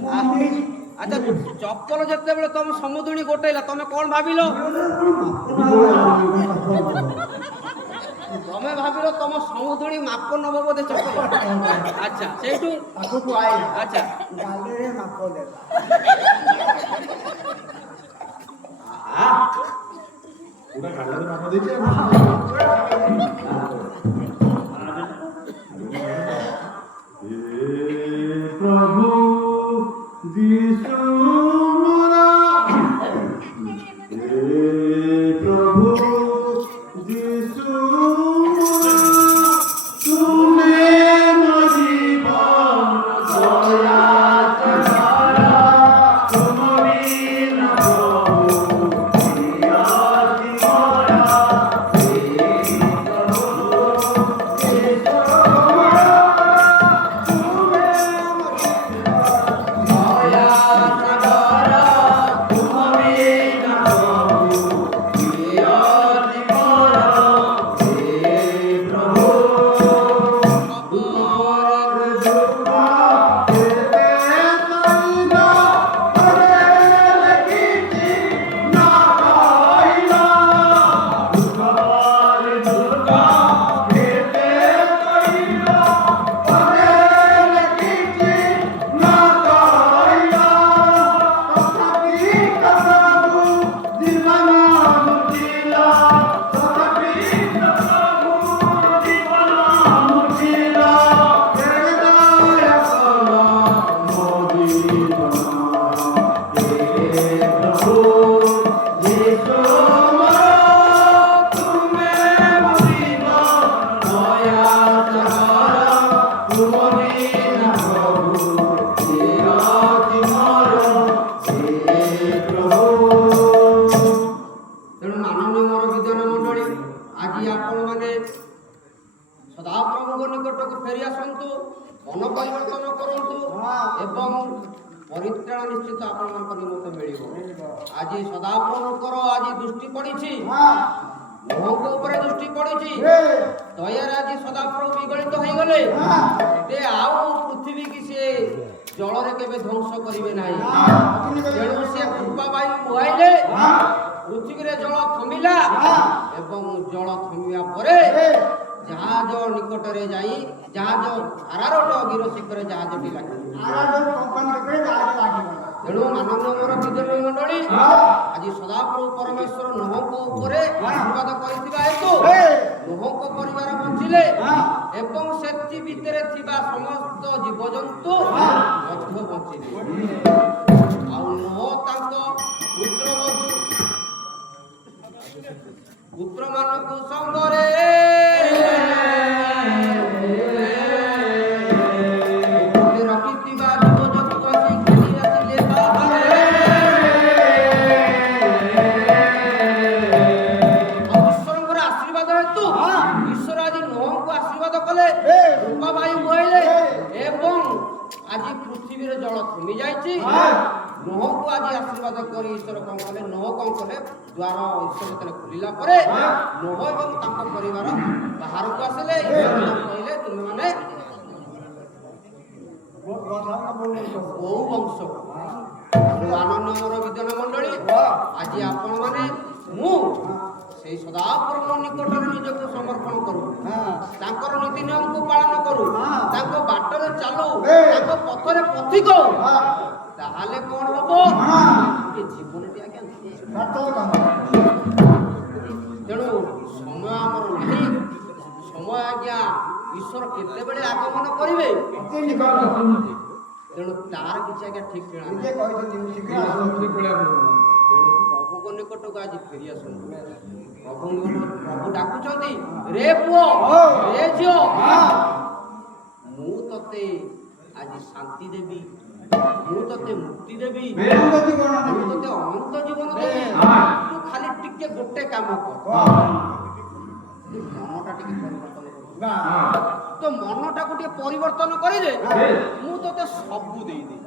ମୁଁ ଅନେଇଛି। ଆଚ୍ଛା ଚପଲ ଯେତେବେଳେ ତମ ସମୁଦ୍ରୀ ଗୋଟେଇଲା ତମେ କ'ଣ ଭାବିଲ? ତମେ ଭାବିଲ ତମ ସମୁଦ୍ରୀ ମାପ ନବ ବୋଧେ ଚପଲ। ଆଚ୍ଛା ସେଇଠୁ ପାଖକୁ ଆଇଲା। ଆଚ୍ଛା ଗାଲିରେ ମାପ ଦେଲା। ପୁରା ଗାଡ଼ିରେ ମାପ ଦେଇଛି ଆଉ। ପ୍ରଭୁ यीशु मोरा हे प्रभु यीशु मोरा तुमे मो जीवन दया तुम्हारा तुम बिना प्रभु जिया मोरा ତେଣୁ ମାନନୀୟ ମୋର ବିଦ୍ୟାନ ମଣ୍ଡଳୀ, ଆଜି ଆପଣମାନେ ସଦାପ୍ରଭୁଙ୍କ ନିକଟକୁ ଫେରି ଆସନ୍ତୁ, ମନ ପରିବର୍ତ୍ତନ କରନ୍ତୁ ଏବଂ ପରିତ୍ରାଣ ନିଶ୍ଚିତ ଆପଣମାନଙ୍କ ନିମନ୍ତେ ମିଳିବ। ଆଜି ସଦାପ୍ରଭୁଙ୍କର ଆଜି ଦୃଷ୍ଟି ପଡ଼ିଛି, ମୋହଙ୍କ ଉପରେ ଦୃଷ୍ଟି ପଡ଼ିଛି, ଦୟାରେ ଆଜି ସଦାପ୍ରଭୁ ବିଗଳିତ ହୋଇଗଲେ ଯେ ଆଉ ପୃଥିବୀ କି ସେ ଜଳରେ କେବେ ଧ୍ୱଂସ କରିବେ ନାହିଁ। ତେଣୁ ସେ କୃପା ବାୟୁ ବୁହାଇଲେ, ପୃଥିବୀରେ ଜଳ ଥମିଲା ଏବଂ ଜଳ ଥମିବା ପରେ ଜାହାଜ ନିକଟରେ ଯାଇ ଜାହାଜ ଆରାରୋଟ ଗିର ଶିଖରେ ଜାହାଜଟି ଲାଗିଲା। ତେଣୁ ମାନନୀୟ ମୋର ବିଦ୍ୟାନ ମଣ୍ଡଳୀ, ଆଜି ସଦାପ୍ରଭୁ ପରମେଶ୍ୱର ନୋହଙ୍କ ଉପରେ ଆଶୀର୍ବାଦ କରିଥିବା ହେତୁ ନୋହଙ୍କ ପରିବାର ବଞ୍ଚିଲେ ଏବଂ ସେଥି ଭିତରେ ଥିବା ସମସ୍ତ ଜୀବଜନ୍ତୁ ମଧ୍ୟ ବଞ୍ଚିଲେ। ଆଉ ନୋହ ତାଙ୍କ ପୁତ୍ରମାନଙ୍କୁ ସଙ୍ଗରେ ରଖିଥିବା ଜୀବଜନ୍ତୁ ଆସି ଖେଳି ଆସିଲେ ତାହାରେ। ଆଉ ଈଶ୍ୱରଙ୍କର ଆଶୀର୍ବାଦ ହେତୁ ଈଶ୍ୱର ଆଜି ନୋହଙ୍କୁ ଆଶୀର୍ବାଦ କଲେ, କୃପା ବାୟୁ ବୋହିଲେ ଏବଂ ଆଜି ପୃଥିବୀରେ ଜଳ ଥମି ଯାଇଛି। ନୋହଙ୍କୁ ଆଜି ଆଶୀର୍ବାଦ କରି ଈଶ୍ୱର କଣ କଲେ, ନୋହ କଣ କଲେ, ଦ୍ୱାର ଈଶ୍ୱର ଯେତେବେଳେ ଖୋଲିଲା ପରେ ନୋହ ଏବଂ ତାଙ୍କ ପରିବାର ବାହାରକୁ ଆସିଲେ। ଈଶ୍ୱର କହିଲେ ତୁମେମାନେ ବହୁ ବଂଶ। ମାନନୀୟ ମୋର ବିଦ୍ୟାନ ମଣ୍ଡଳୀ, ଆଜି ଆପଣମାନେ ମୁଁ ସେଇ ସଦାପ୍ରଭୁଙ୍କ ନିକଟରେ ନିଜକୁ ସମର୍ପଣ କରୁ, ତାଙ୍କର ନୀତି ନିୟମକୁ ପାଳନ କରୁ, ତାଙ୍କ ବାଟରେ ଚାଲୁ, ତାଙ୍କ ପଥରେ ପଥିକ, ତାହେଲେ କଣ ହବ, ଏ ଜୀବନଟି ଆଜ୍ଞା। ତେଣୁ ସମୟ ଆମର ନାହିଁ, ସମୟ ଆଜ୍ଞା ଈଶ୍ୱର କେତେବେଳେ ଆଗମନ କରିବେ, ତେଣୁ ତାର କିଛି ଆଜ୍ଞା ଠିକ ଠିକଣା ନାହିଁ। ତେଣୁ ପ୍ରଭୁଙ୍କ ନିକଟକୁ ଆଜି ଫେରି ଆସନ୍ତୁ। ପ୍ରଭୁ ଡାକୁଛନ୍ତି, ରେ ପୁଅ, ରେ ଝିଅ, ମୁଁ ତତେ ଆଜି ଶାନ୍ତି ଦେବି, ମୁଁ ତତେ ମୁକ୍ତି ଦେବି, ମୁଁ ତତେ ଅନନ୍ତ ଜୀବନ ଦେବି। ତୁ ଖାଲି ଟିକେ ଗୋଟେ କାମ କର, ମନଟା ଟିକେ ପରିବର୍ତ୍ତନ କର। ତ ମନଟାକୁ ଟିକେ ପରିବର୍ତ୍ତନ କରିଦେ, ମୁଁ ତତେ ସବୁ ଦେଇଦେବି।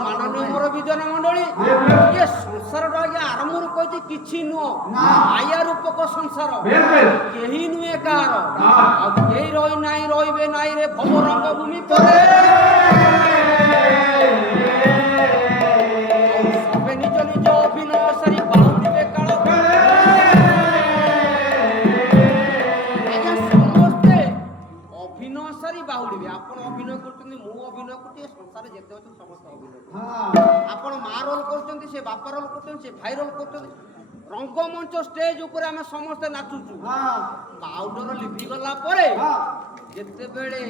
ମାନନୀୟ ମୋର ବିଦ୍ୟାନ ମଣ୍ଡଳୀ, ଏ ସଂସାରଟା ଆଜ୍ଞା ଆରମ୍ଭରୁ କହିଛି କିଛି ନୁହଁ, ମାୟା ରୂପକ ସଂସାର, କେହି ନୁହେଁ କାହାର, ଆଉ କେହି ରହି ନାହିଁ ରହିବେ ନାହିଁ ରେ ଭବ ରଙ୍ଗ ଭୂମି ପରେ। ସବେ ନିଜ ନିଜ ଅଭିନୟ ସାରି ବାହୁଥିବେ କାଳ। ଆଜ୍ଞା ସମସ୍ତେ ଅଭିନୟ ସାରି ବାହୁଡ଼ିବେ। ଆପଣ ଅଭିନୟ କରୁଛନ୍ତି, ମୁଁ ଅଭିନୟ କରୁଛି, ସଂସାରରେ ଯେତେ ଅଛନ୍ତି ସମସ୍ତେ ଅଭିନୟ କରୁଛନ୍ତି। ଆପଣ ମା ରୋଲ କରୁଛନ୍ତି, ସେ ବାପା ରୋଲ କରୁଛନ୍ତି, ସେ ଭାଇ ରୋଲ କରୁଛନ୍ତି। ରଙ୍ଗମଞ୍ଚ ଷ୍ଟେଜ ଉପରେ ଆମେ ସମସ୍ତେ ନାଚୁଛୁ। ପାଉଡର ଲିଭିଗଲା ପରେ ଯେତେବେଳେ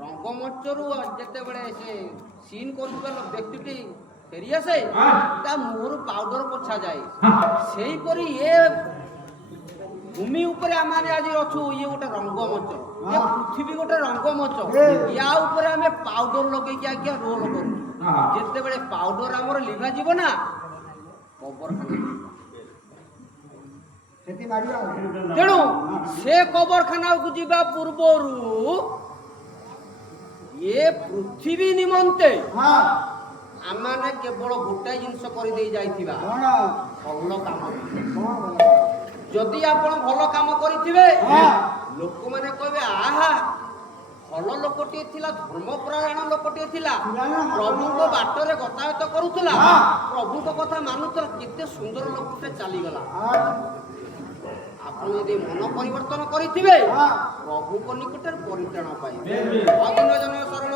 ରଙ୍ଗମଞ୍ଚରୁ ଯେତେବେଳେ ସେ ସିନ୍ କରୁଥିବା ବ୍ୟକ୍ତିଟି ଫେରିଆସେ ତା ମୁହଁରୁ ପାଉଡର ପୋଛାଯାଏ। ସେହିପରି ଏ ଭୂମି ଉପରେ ଆମେ ଆଜି ଅଛୁ, ଇଏ ଗୋଟେ ରଙ୍ଗମଞ୍ଚ, ଏ ପୃଥିବୀ ଗୋଟେ ରଙ୍ଗମଞ୍ଚ। ୟା ଉପରେ ଆମେ ପାଉଡର ଲଗେଇକି ଆଜ୍ଞା ରୋଲ କରୁ। ଯେତେବେଳେ ପାଉଡର ଆମର ଲିଭାଯିବ ନା, କବରଖାନା। ସେଠି ମାରିବା ତେଣୁ ସେ କବରଖାନାକୁ ଯିବା ପୂର୍ବରୁ ଏ ପୃଥିବୀ ନିମନ୍ତେ ଆମେ କେବଳ ଗୋଟାଏ ଜିନିଷ କରିଦେଇ ଯାଇଥିବା, ଭଲ କାମ। ଯଦି ଆପଣ ଭଲ କାମ କରିଥିବେ, ଲୋକମାନେ କହିବେ ଆହା ଭଲ ଲୋକଟିଏ ଥିଲା, ଧର୍ମପରାୟଣ ଲୋକଟିଏ ଥିଲା, ପ୍ରଭୁଙ୍କ ବାଟରେ ଗତାୟତ କରୁଥିଲା, ପ୍ରଭୁଙ୍କ କଥା ମାନୁଥିଲା, କେତେ ସୁନ୍ଦର ଲୋକଟେ ଚାଲିଗଲା। ଆପଣ ଯଦି ମନ ପରିବର୍ତ୍ତନ କରିଥିବେ, ପ୍ରଭୁଙ୍କ ନିକଟରେ ପରିତ୍ରାଣ ପାଇବେ। ଅଭିନନ୍ଦନ ଶରଣ